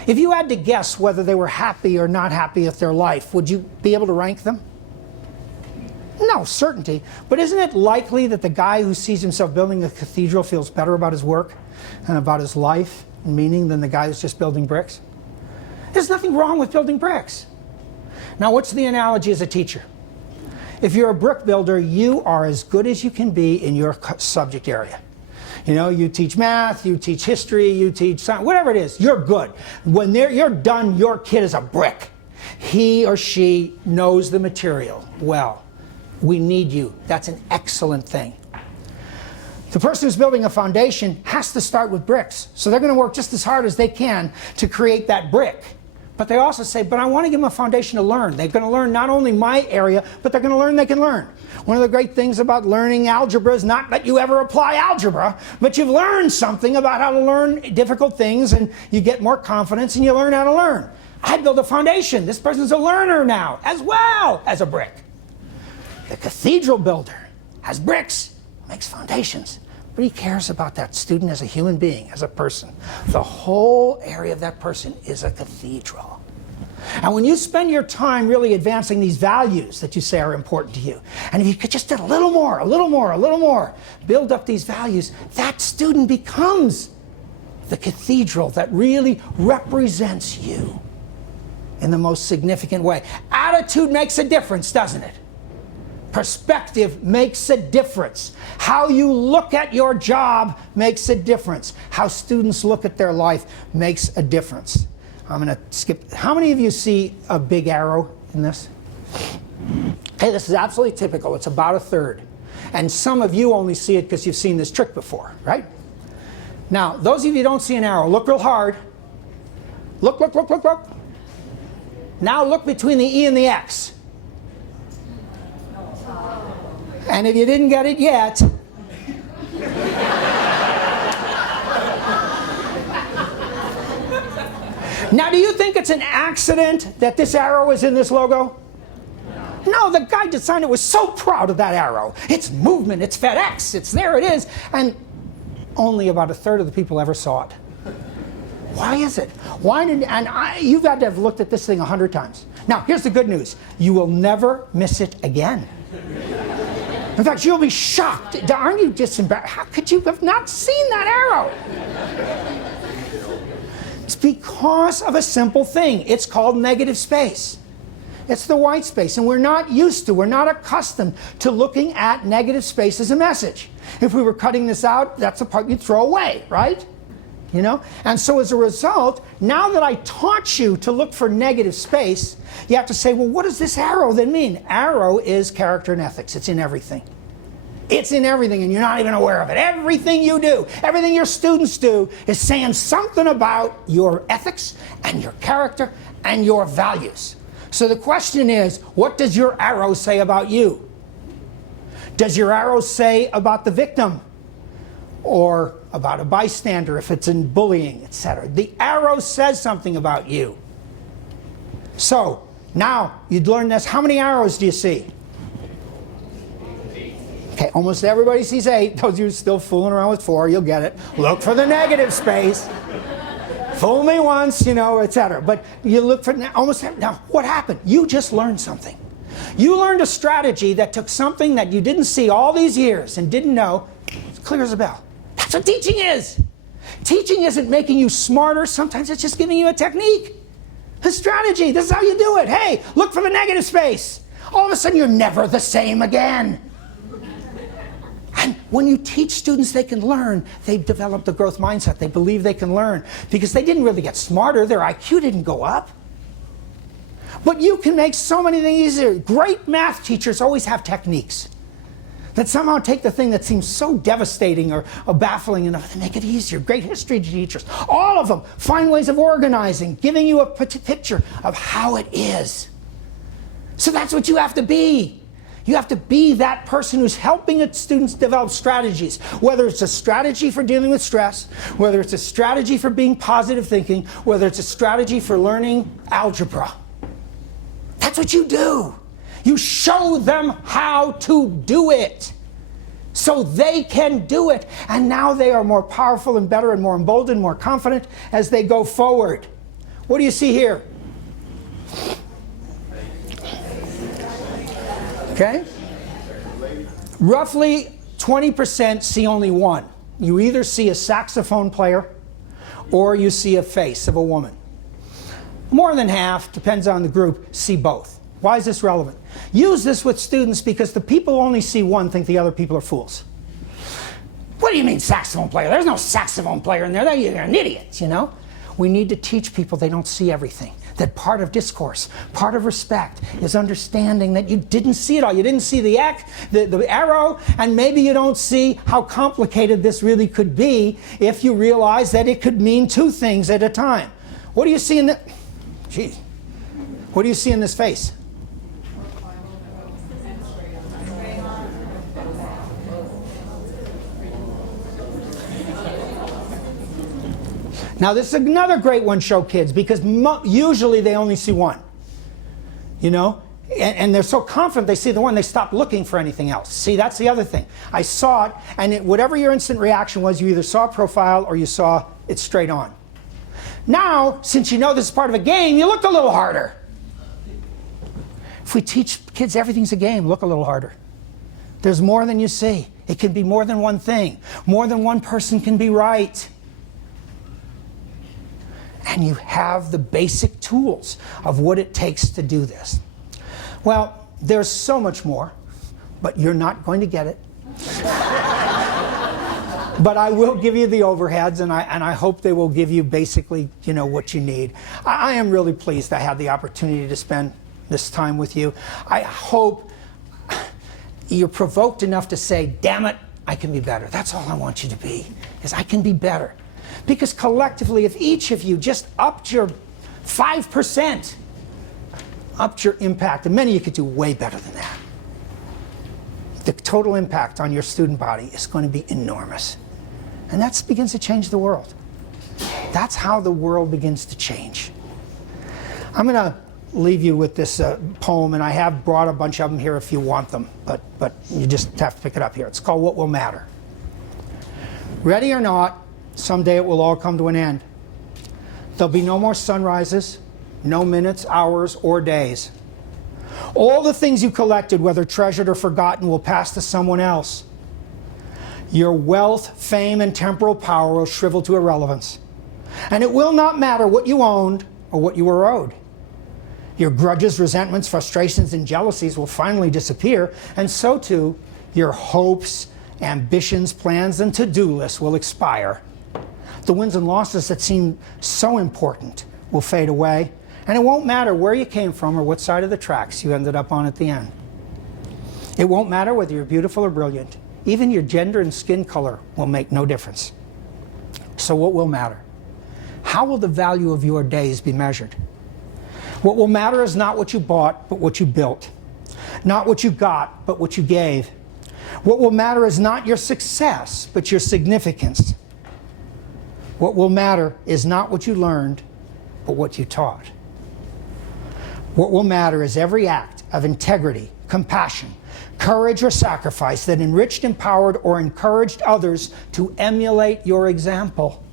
If you had to guess whether they were happy or not happy with their life, would you be able to rank them? No certainty. But isn't it likely that the guy who sees himself building a cathedral feels better about his work and about his life and meaning than the guy who's just building bricks? There's nothing wrong with building bricks. Now, what's the analogy as a teacher? If you're a brick builder, you are as good as you can be in your subject area. You teach math, you teach history, you teach science, whatever it is, you're good. When you're done, your kid is a brick. He or she knows the material well. We need you. That's an excellent thing. The person who's building a foundation has to start with bricks. So they're going to work just as hard as they can to create that brick. But they also say, but I want to give them a foundation to learn. They're going to learn not only my area, but they're going to learn they can learn. One of the great things about learning algebra is not that you ever apply algebra, but you've learned something about how to learn difficult things, and you get more confidence and you learn how to learn. I build a foundation. This person's a learner now, as well as a brick. The cathedral builder has bricks, makes foundations, but he cares about that student as a human being, as a person. The whole area of that person is a cathedral. And when you spend your time really advancing these values that you say are important to you, and if you could just do a little more, a little more, a little more, build up these values, that student becomes the cathedral that really represents you in the most significant way. Attitude makes a difference, doesn't it? Perspective makes a difference. How you look at your job makes a difference. How students look at their life makes a difference. I'm going to skip. How many of you see a big arrow in this? Okay, this is absolutely typical. It's about a third. And some of you only see it because you've seen this trick before, right? Now, those of you who don't see an arrow, look real hard. Look, look, look, look, look. Now look between the E and the X. And if you didn't get it yet, now do you think it's an accident that this arrow is in this logo? No, the guy designed it was so proud of that arrow. It's movement, it's FedEx, it's there it is. And only about a third of the people ever saw it. Why is it? You've had to have looked at this thing 100 times. Now, here's the good news. You will never miss it again. In fact, you'll be shocked. Aren't you just embarrassed? How could you have not seen that arrow? It's because of a simple thing. It's called negative space. It's the white space, and we're not accustomed to looking at negative space as a message. If we were cutting this out, that's the part you'd throw away, right? And so as a result, now that I taught you to look for negative space, you have to say, well, what does this arrow then mean? Arrow is character and ethics. It's in everything. It's in everything, and you're not even aware of it. Everything you do, everything your students do, is saying something about your ethics and your character and your values. So the question is, what does your arrow say about you? Does your arrow say about the victim? Or about a bystander if it's in bullying, etc. The arrow says something about you. So, now, you'd learn this. How many arrows do you see? Okay, almost everybody sees 8. Those of you still fooling around with 4, you'll get it. Look for the negative space. Fool me once, you know, etc. But you look for almost. Now, what happened? You just learned something. You learned a strategy that took something that you didn't see all these years and didn't know. It's clear as a bell. That's what teaching is. Teaching isn't making you smarter. Sometimes it's just giving you a technique, a strategy. This is how you do it. Hey, look for the negative space. All of a sudden, you're never the same again. And when you teach students they can learn, they've developed the growth mindset. They believe they can learn because they didn't really get smarter. Their IQ didn't go up. But you can make so many things easier. Great math teachers always have techniques that somehow take the thing that seems so devastating or baffling enough to make it easier. Great history teachers, all of them find ways of organizing, giving you a picture of how it is. So that's what you have to be. You have to be that person who's helping students develop strategies, whether it's a strategy for dealing with stress, whether it's a strategy for being positive thinking, whether it's a strategy for learning algebra. That's what you do. You show them how to do it so they can do it. And now they are more powerful and better and more emboldened, more confident as they go forward. What do you see here? Okay? Roughly 20% see only one. You either see a saxophone player or you see a face of a woman. More than half, depends on the group, see both. Why is this relevant? Use this with students because the people who only see one think the other people are fools. What do you mean saxophone player? There's no saxophone player in there. You're an idiot, you know? We need to teach people they don't see everything. That part of discourse, part of respect is understanding that you didn't see it all. You didn't see the arrow, and maybe you don't see how complicated this really could be if you realize that it could mean 2 things at a time. What do you see in the... Geez. What do you see in this face? Now this is another great one to show kids because usually they only see one. You know? And they're so confident they see the one, they stop looking for anything else. See, that's the other thing. I saw it, and whatever your instant reaction was, you either saw a profile or you saw it straight on. Now, since you know this is part of a game, you look a little harder. If we teach kids everything's a game, look a little harder. There's more than you see. It can be more than one thing. More than one person can be right. And you have the basic tools of what it takes to do this. Well, there's so much more, but you're not going to get it. But I will give you the overheads, and I hope they will give you basically, you know, what you need. I am really pleased I had the opportunity to spend this time with you. I hope you're provoked enough to say, damn it, I can be better. That's all I want you to be, is I can be better. Because collectively, if each of you just upped your 5%, upped your impact, and many of you could do way better than that, the total impact on your student body is going to be enormous. And that begins to change the world. That's how the world begins to change. I'm going to leave you with this poem, and I have brought a bunch of them here if you want them, but you just have to pick it up here. It's called What Will Matter. Ready or not, someday it will all come to an end. There'll be no more sunrises, no minutes, hours, or days. All the things you collected, whether treasured or forgotten, will pass to someone else. Your wealth, fame, and temporal power will shrivel to irrelevance. And it will not matter what you owned or what you were owed. Your grudges, resentments, frustrations, and jealousies will finally disappear, and so too your hopes, ambitions, plans, and to-do lists will expire. The wins and losses that seem so important will fade away, and it won't matter where you came from or what side of the tracks you ended up on at the end. It won't matter whether you're beautiful or brilliant. Even your gender and skin color will make no difference. So what will matter? How will the value of your days be measured? What will matter is not what you bought, but what you built. Not what you got, but what you gave. What will matter is not your success, but your significance. What will matter is not what you learned, but what you taught. What will matter is every act of integrity, compassion, courage, or sacrifice that enriched, empowered, or encouraged others to emulate your example.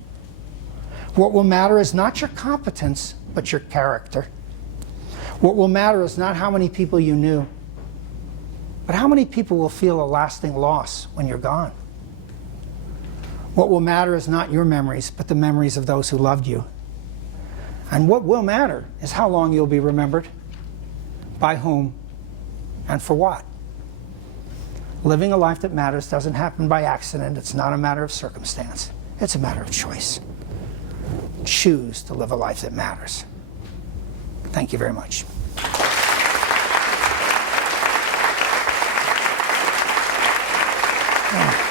What will matter is not your competence, but your character. What will matter is not how many people you knew, but how many people will feel a lasting loss when you're gone. What will matter is not your memories, but the memories of those who loved you. And what will matter is how long you'll be remembered, by whom, and for what. Living a life that matters doesn't happen by accident. It's not a matter of circumstance. It's a matter of choice. Choose to live a life that matters. Thank you very much. Oh.